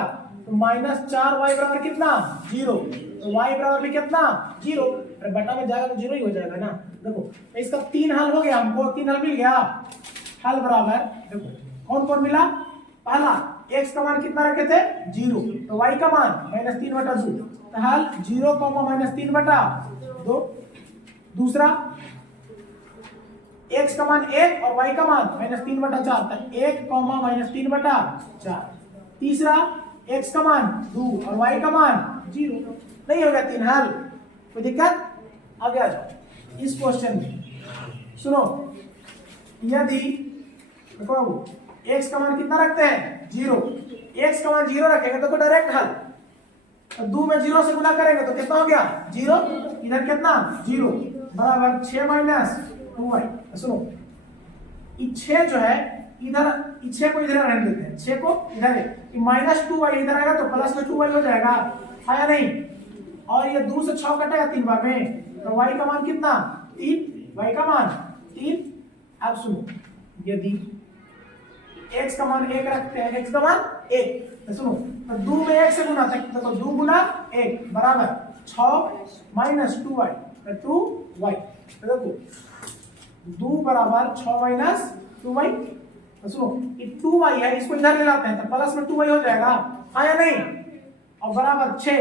तो -4y = कितना 0, तो y बराबर भी कितना 0, अरे बटा में जाएगा तो 0 ही हो जाएगा ना। देखो तो इसका 3 हल हो गया, हमको 3 हल मिल गया। हल बराबर देखो कौन कौन मिला, पहला x का मान कितना रखे थे 0, तो y का मान -3/2, तो हल 0, -3/2। दूसरा x का मान 1 और y का मान -3/4, तो 1, -3/4। तीसरा x का मान 2 और y का मान 0, नहीं हो गया 3 हल, कोई दिक्कत। आगे आ जाओ इस क्वेश्चन में, सुनो यदि देखो x का मान कितना रखते हैं 0, x का मान 0 रखेंगे तो डायरेक्ट हल, तो 2 में 0 से गुना करेंगे तो कितना हो गया 0, इधर कितना 0 बराबर 6 माइनस 2y। सुनो ये 6 जो है इधर, 6 को इधर रहने देते हैं, 6 को इधर माइनस 2y इधर आएगा तो प्लस में 2y हो जाएगा, आया नहीं। और ये 2 से 6 कटेगा 3 बार में, तो y का मान कितना 3, y का मान 3। अब सुनो यदि x का मान 1 रखते हैं, x का मान 1, तो सुनो तो 2 में 1 से गुना था तो 2 गुना 1 बराबर 6 माइनस 2y, 2y। तो देखो 2 बराबर 6 माइनस 2y। तो सुनो ये 2y है, इसको इधर ले लाते हैं तो प्लस में 2y हो जाएगा, हाँ या नहीं। और बराबर 6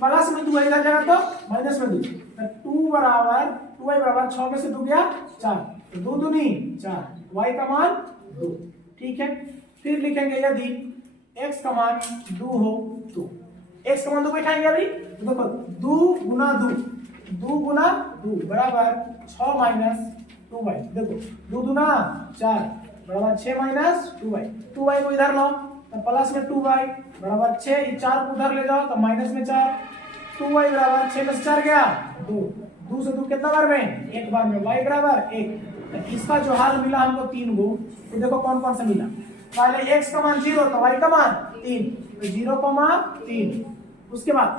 प्लस में 2y इधर जाएगा तो माइनस में 2, तो 2 बराबर 2y बराबर 6 में से 2 गया 4, तो 2 दूनी 4, y का मान 2। ठीक है, फिर लिखेंगे यदि x का मान 2 हो तो x का मान 2 बैठाएंगे अभी, तो देखो 2 गुना 2 गुना 2 बराबर 6 माइनस 2y। देखो 2 दूना 4 बराबर 6 माइनस 2y, 2y को इधर लो तो प्लस में 2y बराबर 6, 4 को उधर ले जाओ तो माइनस में 4, 2y बराबर 6 में से 4 गया 2, 2 से 2 कितना बार में, एक बार में, y बराबर 1। तो इसका जो हल मिला हमको 3 गो, तो देखो कौन कौन सा मिला। पहले x का मान 0 तो y का मान 3, तो 0,3। उसके बाद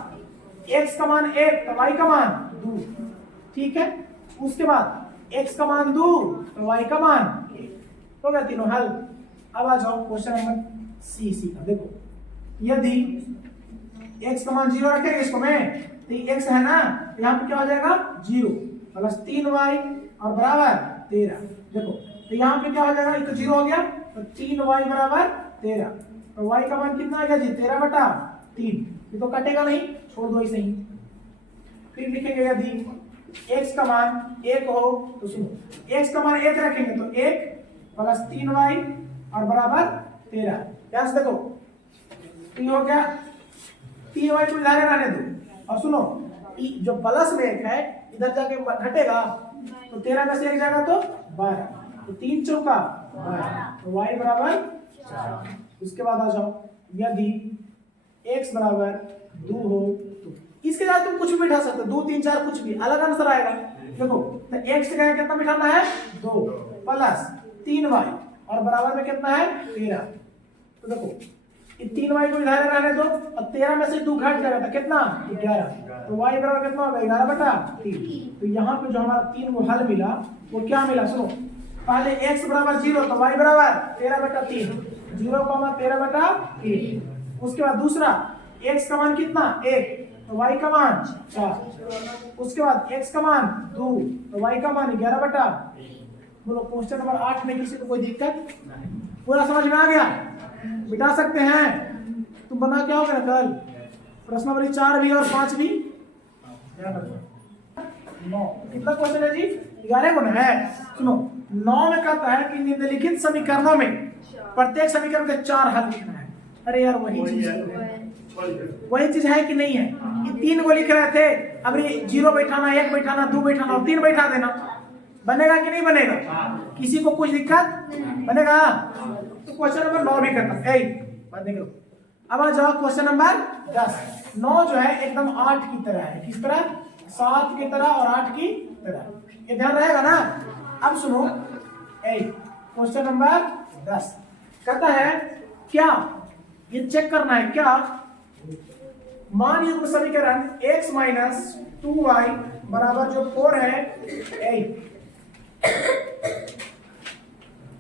x का मान 1 तो y का मान 2, ठीक है। उसके बाद x का मान 2 तो y का मान 1, हो गया तीनों हल। अब आ जाओ क्वेश्चन नंबर सी का। देखो यदि x का मान 0 रखेंगे इसको में, तो x है ना, तो यहाँ पे क्या हो जाएगा 0 प्लस 3y और बराबर 13। देखो तो यहाँ पे क्या हो जाएगा, ये तो 0 हो गया तो 3y बराबर 13, तो y का मान कितना आएगा जी 13/3। ये तो कटेगा नहीं, छोड़ दो इसे ही। फिर लिखेंगे यदि x का मान 1 हो तो सुनो x का मान 1 रखेंगे तो 1 प्लस 3y और बराबर 13। ध्यान से देखो 3 हो गया, 3y को इधर रहने दो। और सुनो जो प्लस में 1 है इधर जाके घटेगा तो 13 में से 1 जाएगा तो 12, तो 3 चौका 12, तो y बराबर 4। उसके बाद आ जाओ यदि x बराबर 2 हो तो इसके साथ तुम कुछ भी बिठा सकते हो, 2 3 4 कुछ भी, अलग आंसर आएगा। देखो तो x का कितना बिठाना है 2 प्लस 3y और बराबर में कितना है 13। तो देखो 3y को इधर रहने दो और 13 में से 2 घट जाएगा तो कितना 11, तो y बराबर कितना होगा 11/3। तो यहाँ पे जो हमारा 3 को हल मिला वो क्या मिला, सुनो पहले x बराबर 0 तो y बराबर 13/3, 0,13/3। उसके बाद दूसरा x का मान कितना 1 तो y का मान 4। उसके बाद x का मान 2 तो y का मान 11/। बोलो क्वेश्चन नंबर 8 में किसी को कोई दिक्कत, पूरा समझ में आ गया, बिठा सकते हैं। तुम बना क्या होगा कल प्रश्न नंबर 4 भी और 5 भी, 9 कितना क्वेश्चन है जी 11 को है। सुनो 9 में कहता है कि निम्नलिखित समीकरणों में प्रत्येक समीकरण के 4 हल लिखना है। अरे यार वही चीज है कि नहीं है, ये 3 को लिख रहे थे, अब ये 0 बैठाना 1 बैठाना 2 बैठाना और 3 बैठा देना, बनेगा कि नहीं बनेगा, किसी को कुछ दिक्कत बनेगा। तो क्वेश्चन नंबर 9 भी करना है, बात नहीं करो। अब आ जाओ क्वेश्चन नंबर 10। 9 जो है एकदम 8 की तरह है, किस तरह 7 की तरह और 8 की तरह, ये ध्यान रहेगा ना। अब सुनो क्वेश्चन नंबर 10 कहता है क्या, ये चेक करना है क्या, मान युग्म समीकरण x माइनस 2y बराबर जो 4 है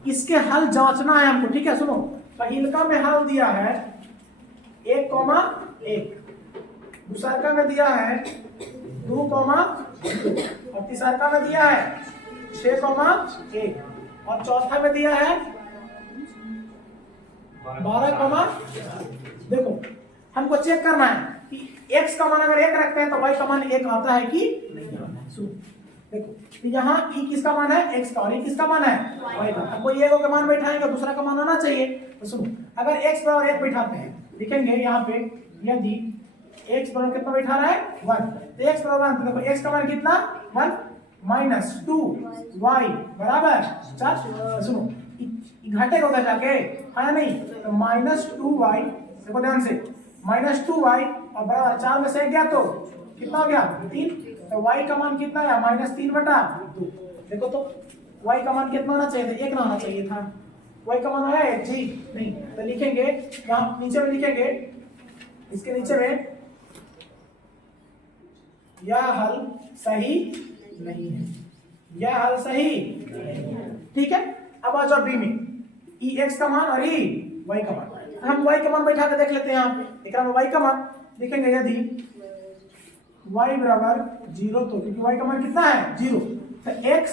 इसके हल जांचना है हमको, ठीक है। सुनो पहिलका में हल दिया है 1,1, दूसरका में दिया है 2,2 और तीसरका में दिया है 6,1 और चौथा में दिया है 12, देखो हमको चेक करना है कि x का मान अगर 1 रखते हैं तो y का मान 1 आता है कि नहीं आता है। सुनो देखो तो यहाँ e किसका मान है x का और e किसका मान है y का, अब कोई एक का मान बैठाएंगे दूसरा का मान आना चाहिए। तो सुनो अगर x बराबर 1 बैठाते हैं, लिखेंगे यहाँ पे यदि x बराबर कितना बैठा रहा है 1, तो x बराबर तो देखो x का मान कितना 1 माइनस 2y बराबर 4। सुनो घटेगा उधर जाके, है नहीं, तो -2y, देखो ध्यान से -2y और बराबर 4 में से 1 गया तो कितना हो गया 3। तो y का मान कितना है -3/2। देखो तो y का मान कितना होना चाहिए था 1 ना होना चाहिए था। y का मान आया 1 जी नहीं, तो लिखेंगे यहाँ नीचे में लिखेंगे इसके नीचे में यह हल सही नहीं है, यह हल सही ठीक है। अब आ जाओ बी में ई एक्स का मान और ई वाई का मान। हम y का मान बैठा के देख लेते हैं यहाँ पे। एक y का मान लिखेंगे यदि y बराबर 0 तो क्योंकि y का मान कितना है 0, तो x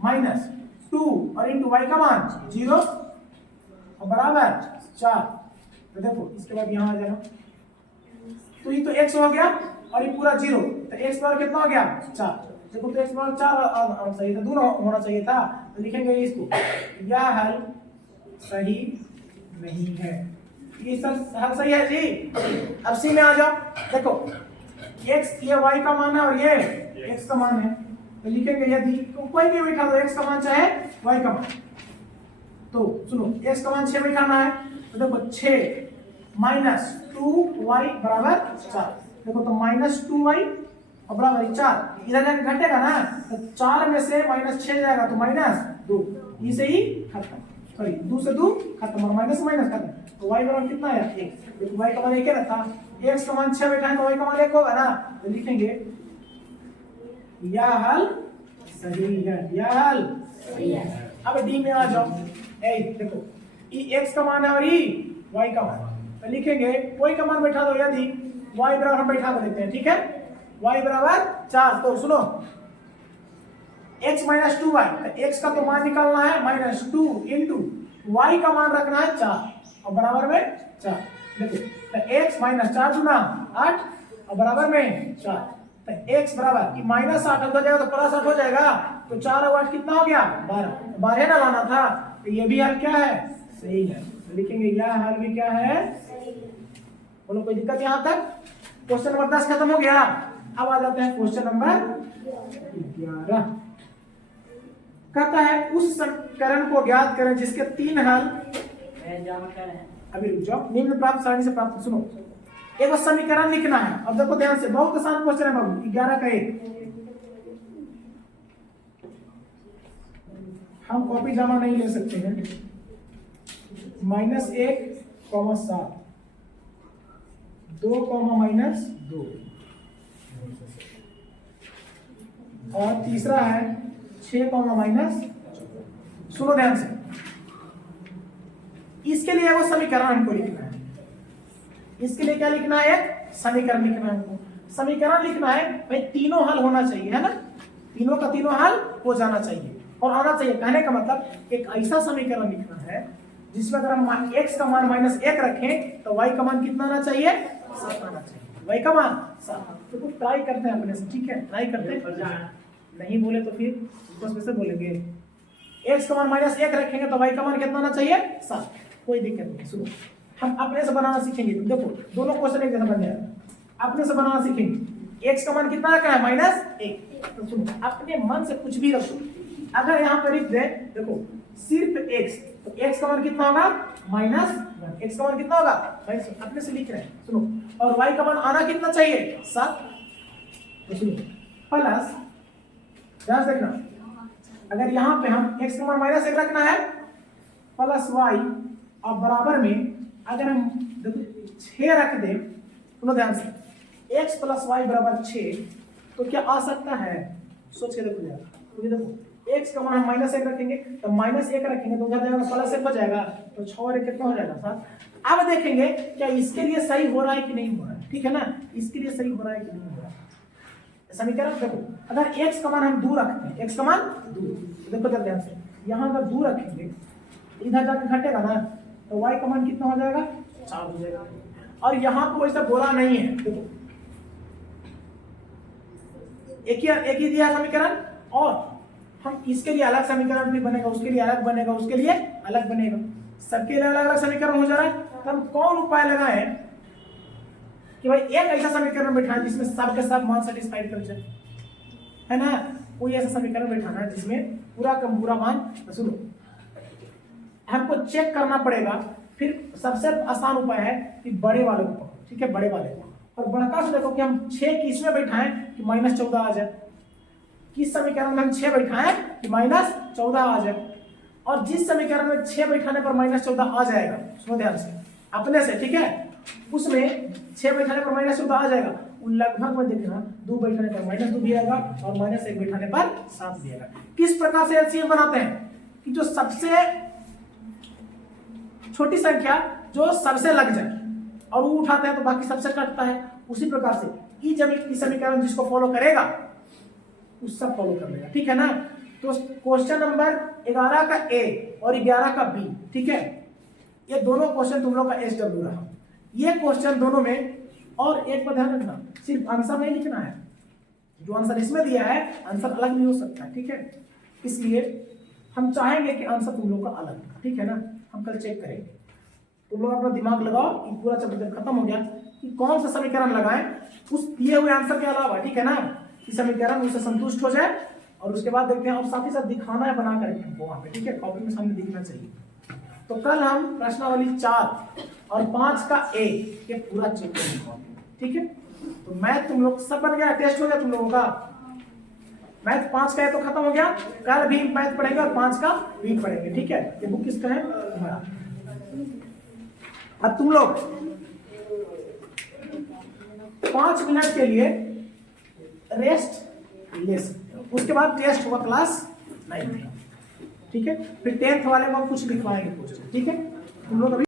माइनस 2 और इंटू y का मान 0 और बराबर 4। तो देखो इसके बाद यहाँ आ जाना, तो ये तो x हो गया और ये पूरा 0, तो x बराबर कितना हो गया 4। देखो तो x बराबर 4 सही था, दोनों होना चाहिए था, तो लिखेंगे इसको यह हल सही नहीं है। ये सब हल सही है जी। अब सी में आ जाओ, देखो x ये y का मान है और ये x का मान है, तो लिखेंगे यदि कोई भी बैठा दो x का मान चाहे y का मान, तो सुनो x का मान 6 बैठाना है, तो देखो 6 माइनस 2y बराबर 4। देखो तो -2y और बराबर 4, इधर जाके घटेगा ना, तो 4 में से -6 जाएगा तो -2, इसे ही खत्म, सॉरी 2 से 2 खत्म और माइनस माइनस खत्म। तो y बराबर कितना है 1, देखो y का मान 1 है रखा, x का मान 6 बैठा है तो y का मान 1 होगा ना, तो लिखेंगे यह हल सही है, यह हल सही है। अब डी में आ जाओ, ए देखो ई x का मान है और ई y का मान, तो लिखेंगे कोई का मान बैठा दो, यदि y बराबर हम बैठा देते हैं ठीक है, y बराबर 4। तो सुनो x माइनस 2y, x का तो मान निकालना है -2 इंटू y का मान रखना है 4 और बराबर में 4। देखो तो x माइनस 4 गुना 8 और बराबर में 4, तो x बराबर -8 हो जाएगा तो +8 हो जाएगा, तो 4 और 8 कितना हो गया 12, 12 ना लाना था, तो ये भी हल क्या है सही है, तो लिखेंगे यह हल भी क्या है। बोलो कोई दिक्कत यहाँ तक? क्वेश्चन नंबर 10 खत्म हो गया। अब आ जाते हैं क्वेश्चन नंबर 11। कहता है उस समीकरण को ज्ञात करें जिसके 3 हल, अभी रुक जाओ, निम्न प्राप्त सारणी से प्राप्त। सुनो एक समीकरण लिखना है, अब देखो ध्यान से, बहुत आसान क्वेश्चन है बाबू, 11 का 1। हम कॉपी जमा नहीं ले सकते हैं, -1, 7 2, -2 और तीसरा है 6, सुनो ध्यान से, इसके लिए वो समीकरण हमको लिखना है, इसके लिए क्या लिखना है एक समीकरण लिखना है हमको। समीकरण लिखना है भाई तीनों हल होना चाहिए है ना, तीनों का तीनों हल हो जाना चाहिए और आना चाहिए। कहने का मतलब एक ऐसा समीकरण लिखना है जिसमें अगर हम x का मान -1 रखें तो y का मान कितना आना चाहिए 7 आना चाहिए, y का मान 7। तो ट्राई करते हैं अपने से, ठीक है ट्राई करते हैं, नहीं बोले तो फिर बस वैसे बोलेंगे। x का मान -1 रखेंगे तो y का मान कितना आना चाहिए 7, कोई दिक्कत नहीं। सुनो हम अपने से बनाना सीखेंगे, देखो दोनों क्वेश्चन एक जैसा बन जाएगा, अपने से बनाना सीखेंगे। x का मान कितना रखना है -1, तो सुनो अपने मन से कुछ भी रखो, अगर यहाँ पर लिख दे देखो सिर्फ x, तो x का मान कितना होगा -1, x का मान कितना होगा भाई अपने से लिख रहे हैं सुनो, और y का मान आना कितना चाहिए 7, तो सुनो प्लस ध्यान से देखना, अगर यहाँ पे हम x का मान -1 रखना है प्लस y और बराबर में अगर हम देखो 6 रख दे, सुनो ध्यान से, x प्लस y बराबर 6, तो क्या आ सकता है सोच के देखो यार, तो देखो x का मान हम -1 रखेंगे तो -1 रखेंगे तो उधर जाएगा +1 हो जाएगा, तो 6 और 1 कितना हो जाएगा 7। अब देखेंगे क्या इसके लिए सही हो रहा है कि नहीं हो रहा है, ठीक है ना, इसके लिए सही हो रहा है कि नहीं हो रहा है समीकरण। देखो अगर x का मान हम 2 रखते हैं, x का मान 2, देखो जरा ध्यान से, यहाँ अगर 2 रखेंगे इधर जाकर घटेगा ना, तो y का मान कितना हो जाएगा 4 हो जाएगा, और यहाँ पे वैसा बोला नहीं है, देखो एक ही दिया समीकरण, और हम इसके लिए अलग समीकरण भी बनेगा, उसके लिए अलग बनेगा, उसके लिए अलग बनेगा, सबके लिए अलग अलग समीकरण हो जा रहा है। तो हम कौन उपाय लगाए कि भाई एक ऐसा समीकरण बैठाना जिसमें सबके सब मान सेटिस्फाइड कर जाए, है ना, कोई ऐसा समीकरण बैठाना है जिसमें पूरा का पूरा मान। सुनो हमको चेक करना पड़ेगा, फिर सबसे आसान उपाय है कि बड़े वाले को, ठीक है बड़े वाले को, और बड़का से देखो कि हम 6 किसमें बैठाएं कि -14 आ जाए, किस समीकरण में हम 6 बैठाएं कि -14 आ जाए। और जिस समीकरण में 6 बैठाने पर -14 आ जाएगा, सुनो ध्यान से अपने से, ठीक है, उसमें 6 बैठाने पर -14 आ जाएगा, उन लगभग में देखना 2 बैठाने पर -2 भी आएगा और -1 बैठाने पर 7 भी आएगा। किस प्रकार से एलसीएम बनाते हैं कि जो सबसे छोटी संख्या जो सबसे लग जाए और वो उठाते हैं तो बाकी सबसे कटता है, उसी प्रकार से ई समीकरण जिसको फॉलो करेगा उस सब फॉलो कर लेगा, ठीक है ना। तो क्वेश्चन नंबर 11 का ए और 11 का बी, ठीक है, ये दोनों क्वेश्चन तुम लोग का SW रहा। ये क्वेश्चन दोनों में, और एक पर ध्यान रखना, सिर्फ आंसर नहीं लिखना है, जो आंसर इसमें दिया है आंसर अलग नहीं हो सकता है, ठीक है। इसलिए हम चाहेंगे कि आंसर तुम लोग का अलग, ठीक है ना। हम कल चेक करेंगे, तुम लोग अपना दिमाग लगाओ कि पूरा चैप्टर खत्म हो गया कि कौन सा समीकरण लगाएं उस दिए हुए आंसर के अलावा, ठीक है ना, कि समीकरण उससे संतुष्ट हो जाए। और उसके बाद देखते हैं, और साथ ही साथ दिखाना है बना कर हमको वहां पे, ठीक है, कॉपी में सामने दिखना चाहिए। तो कल हम प्रश्नावली 4 और 5 का ए ये पूरा चैप्टर लिखेंगे, ठीक है। तो मैथ तुम लोग सब बन गया, टेस्ट हो गया तुम लोगों का। मैथ 5 का है तो खत्म हो गया, कल भी मैथ पढ़ेंगे और 5 का भी पढ़ेंगे, ठीक है। ये बुक किसका है, तुम्हारा। अब तुम लोग 5 मिनट के लिए रेस्ट ले सकते हो, उसके बाद टेस्ट होगा क्लास 9 में, ठीक है। फिर 10th वाले में हम कुछ लिखवाएंगे, ठीक है। तुम लोग अभी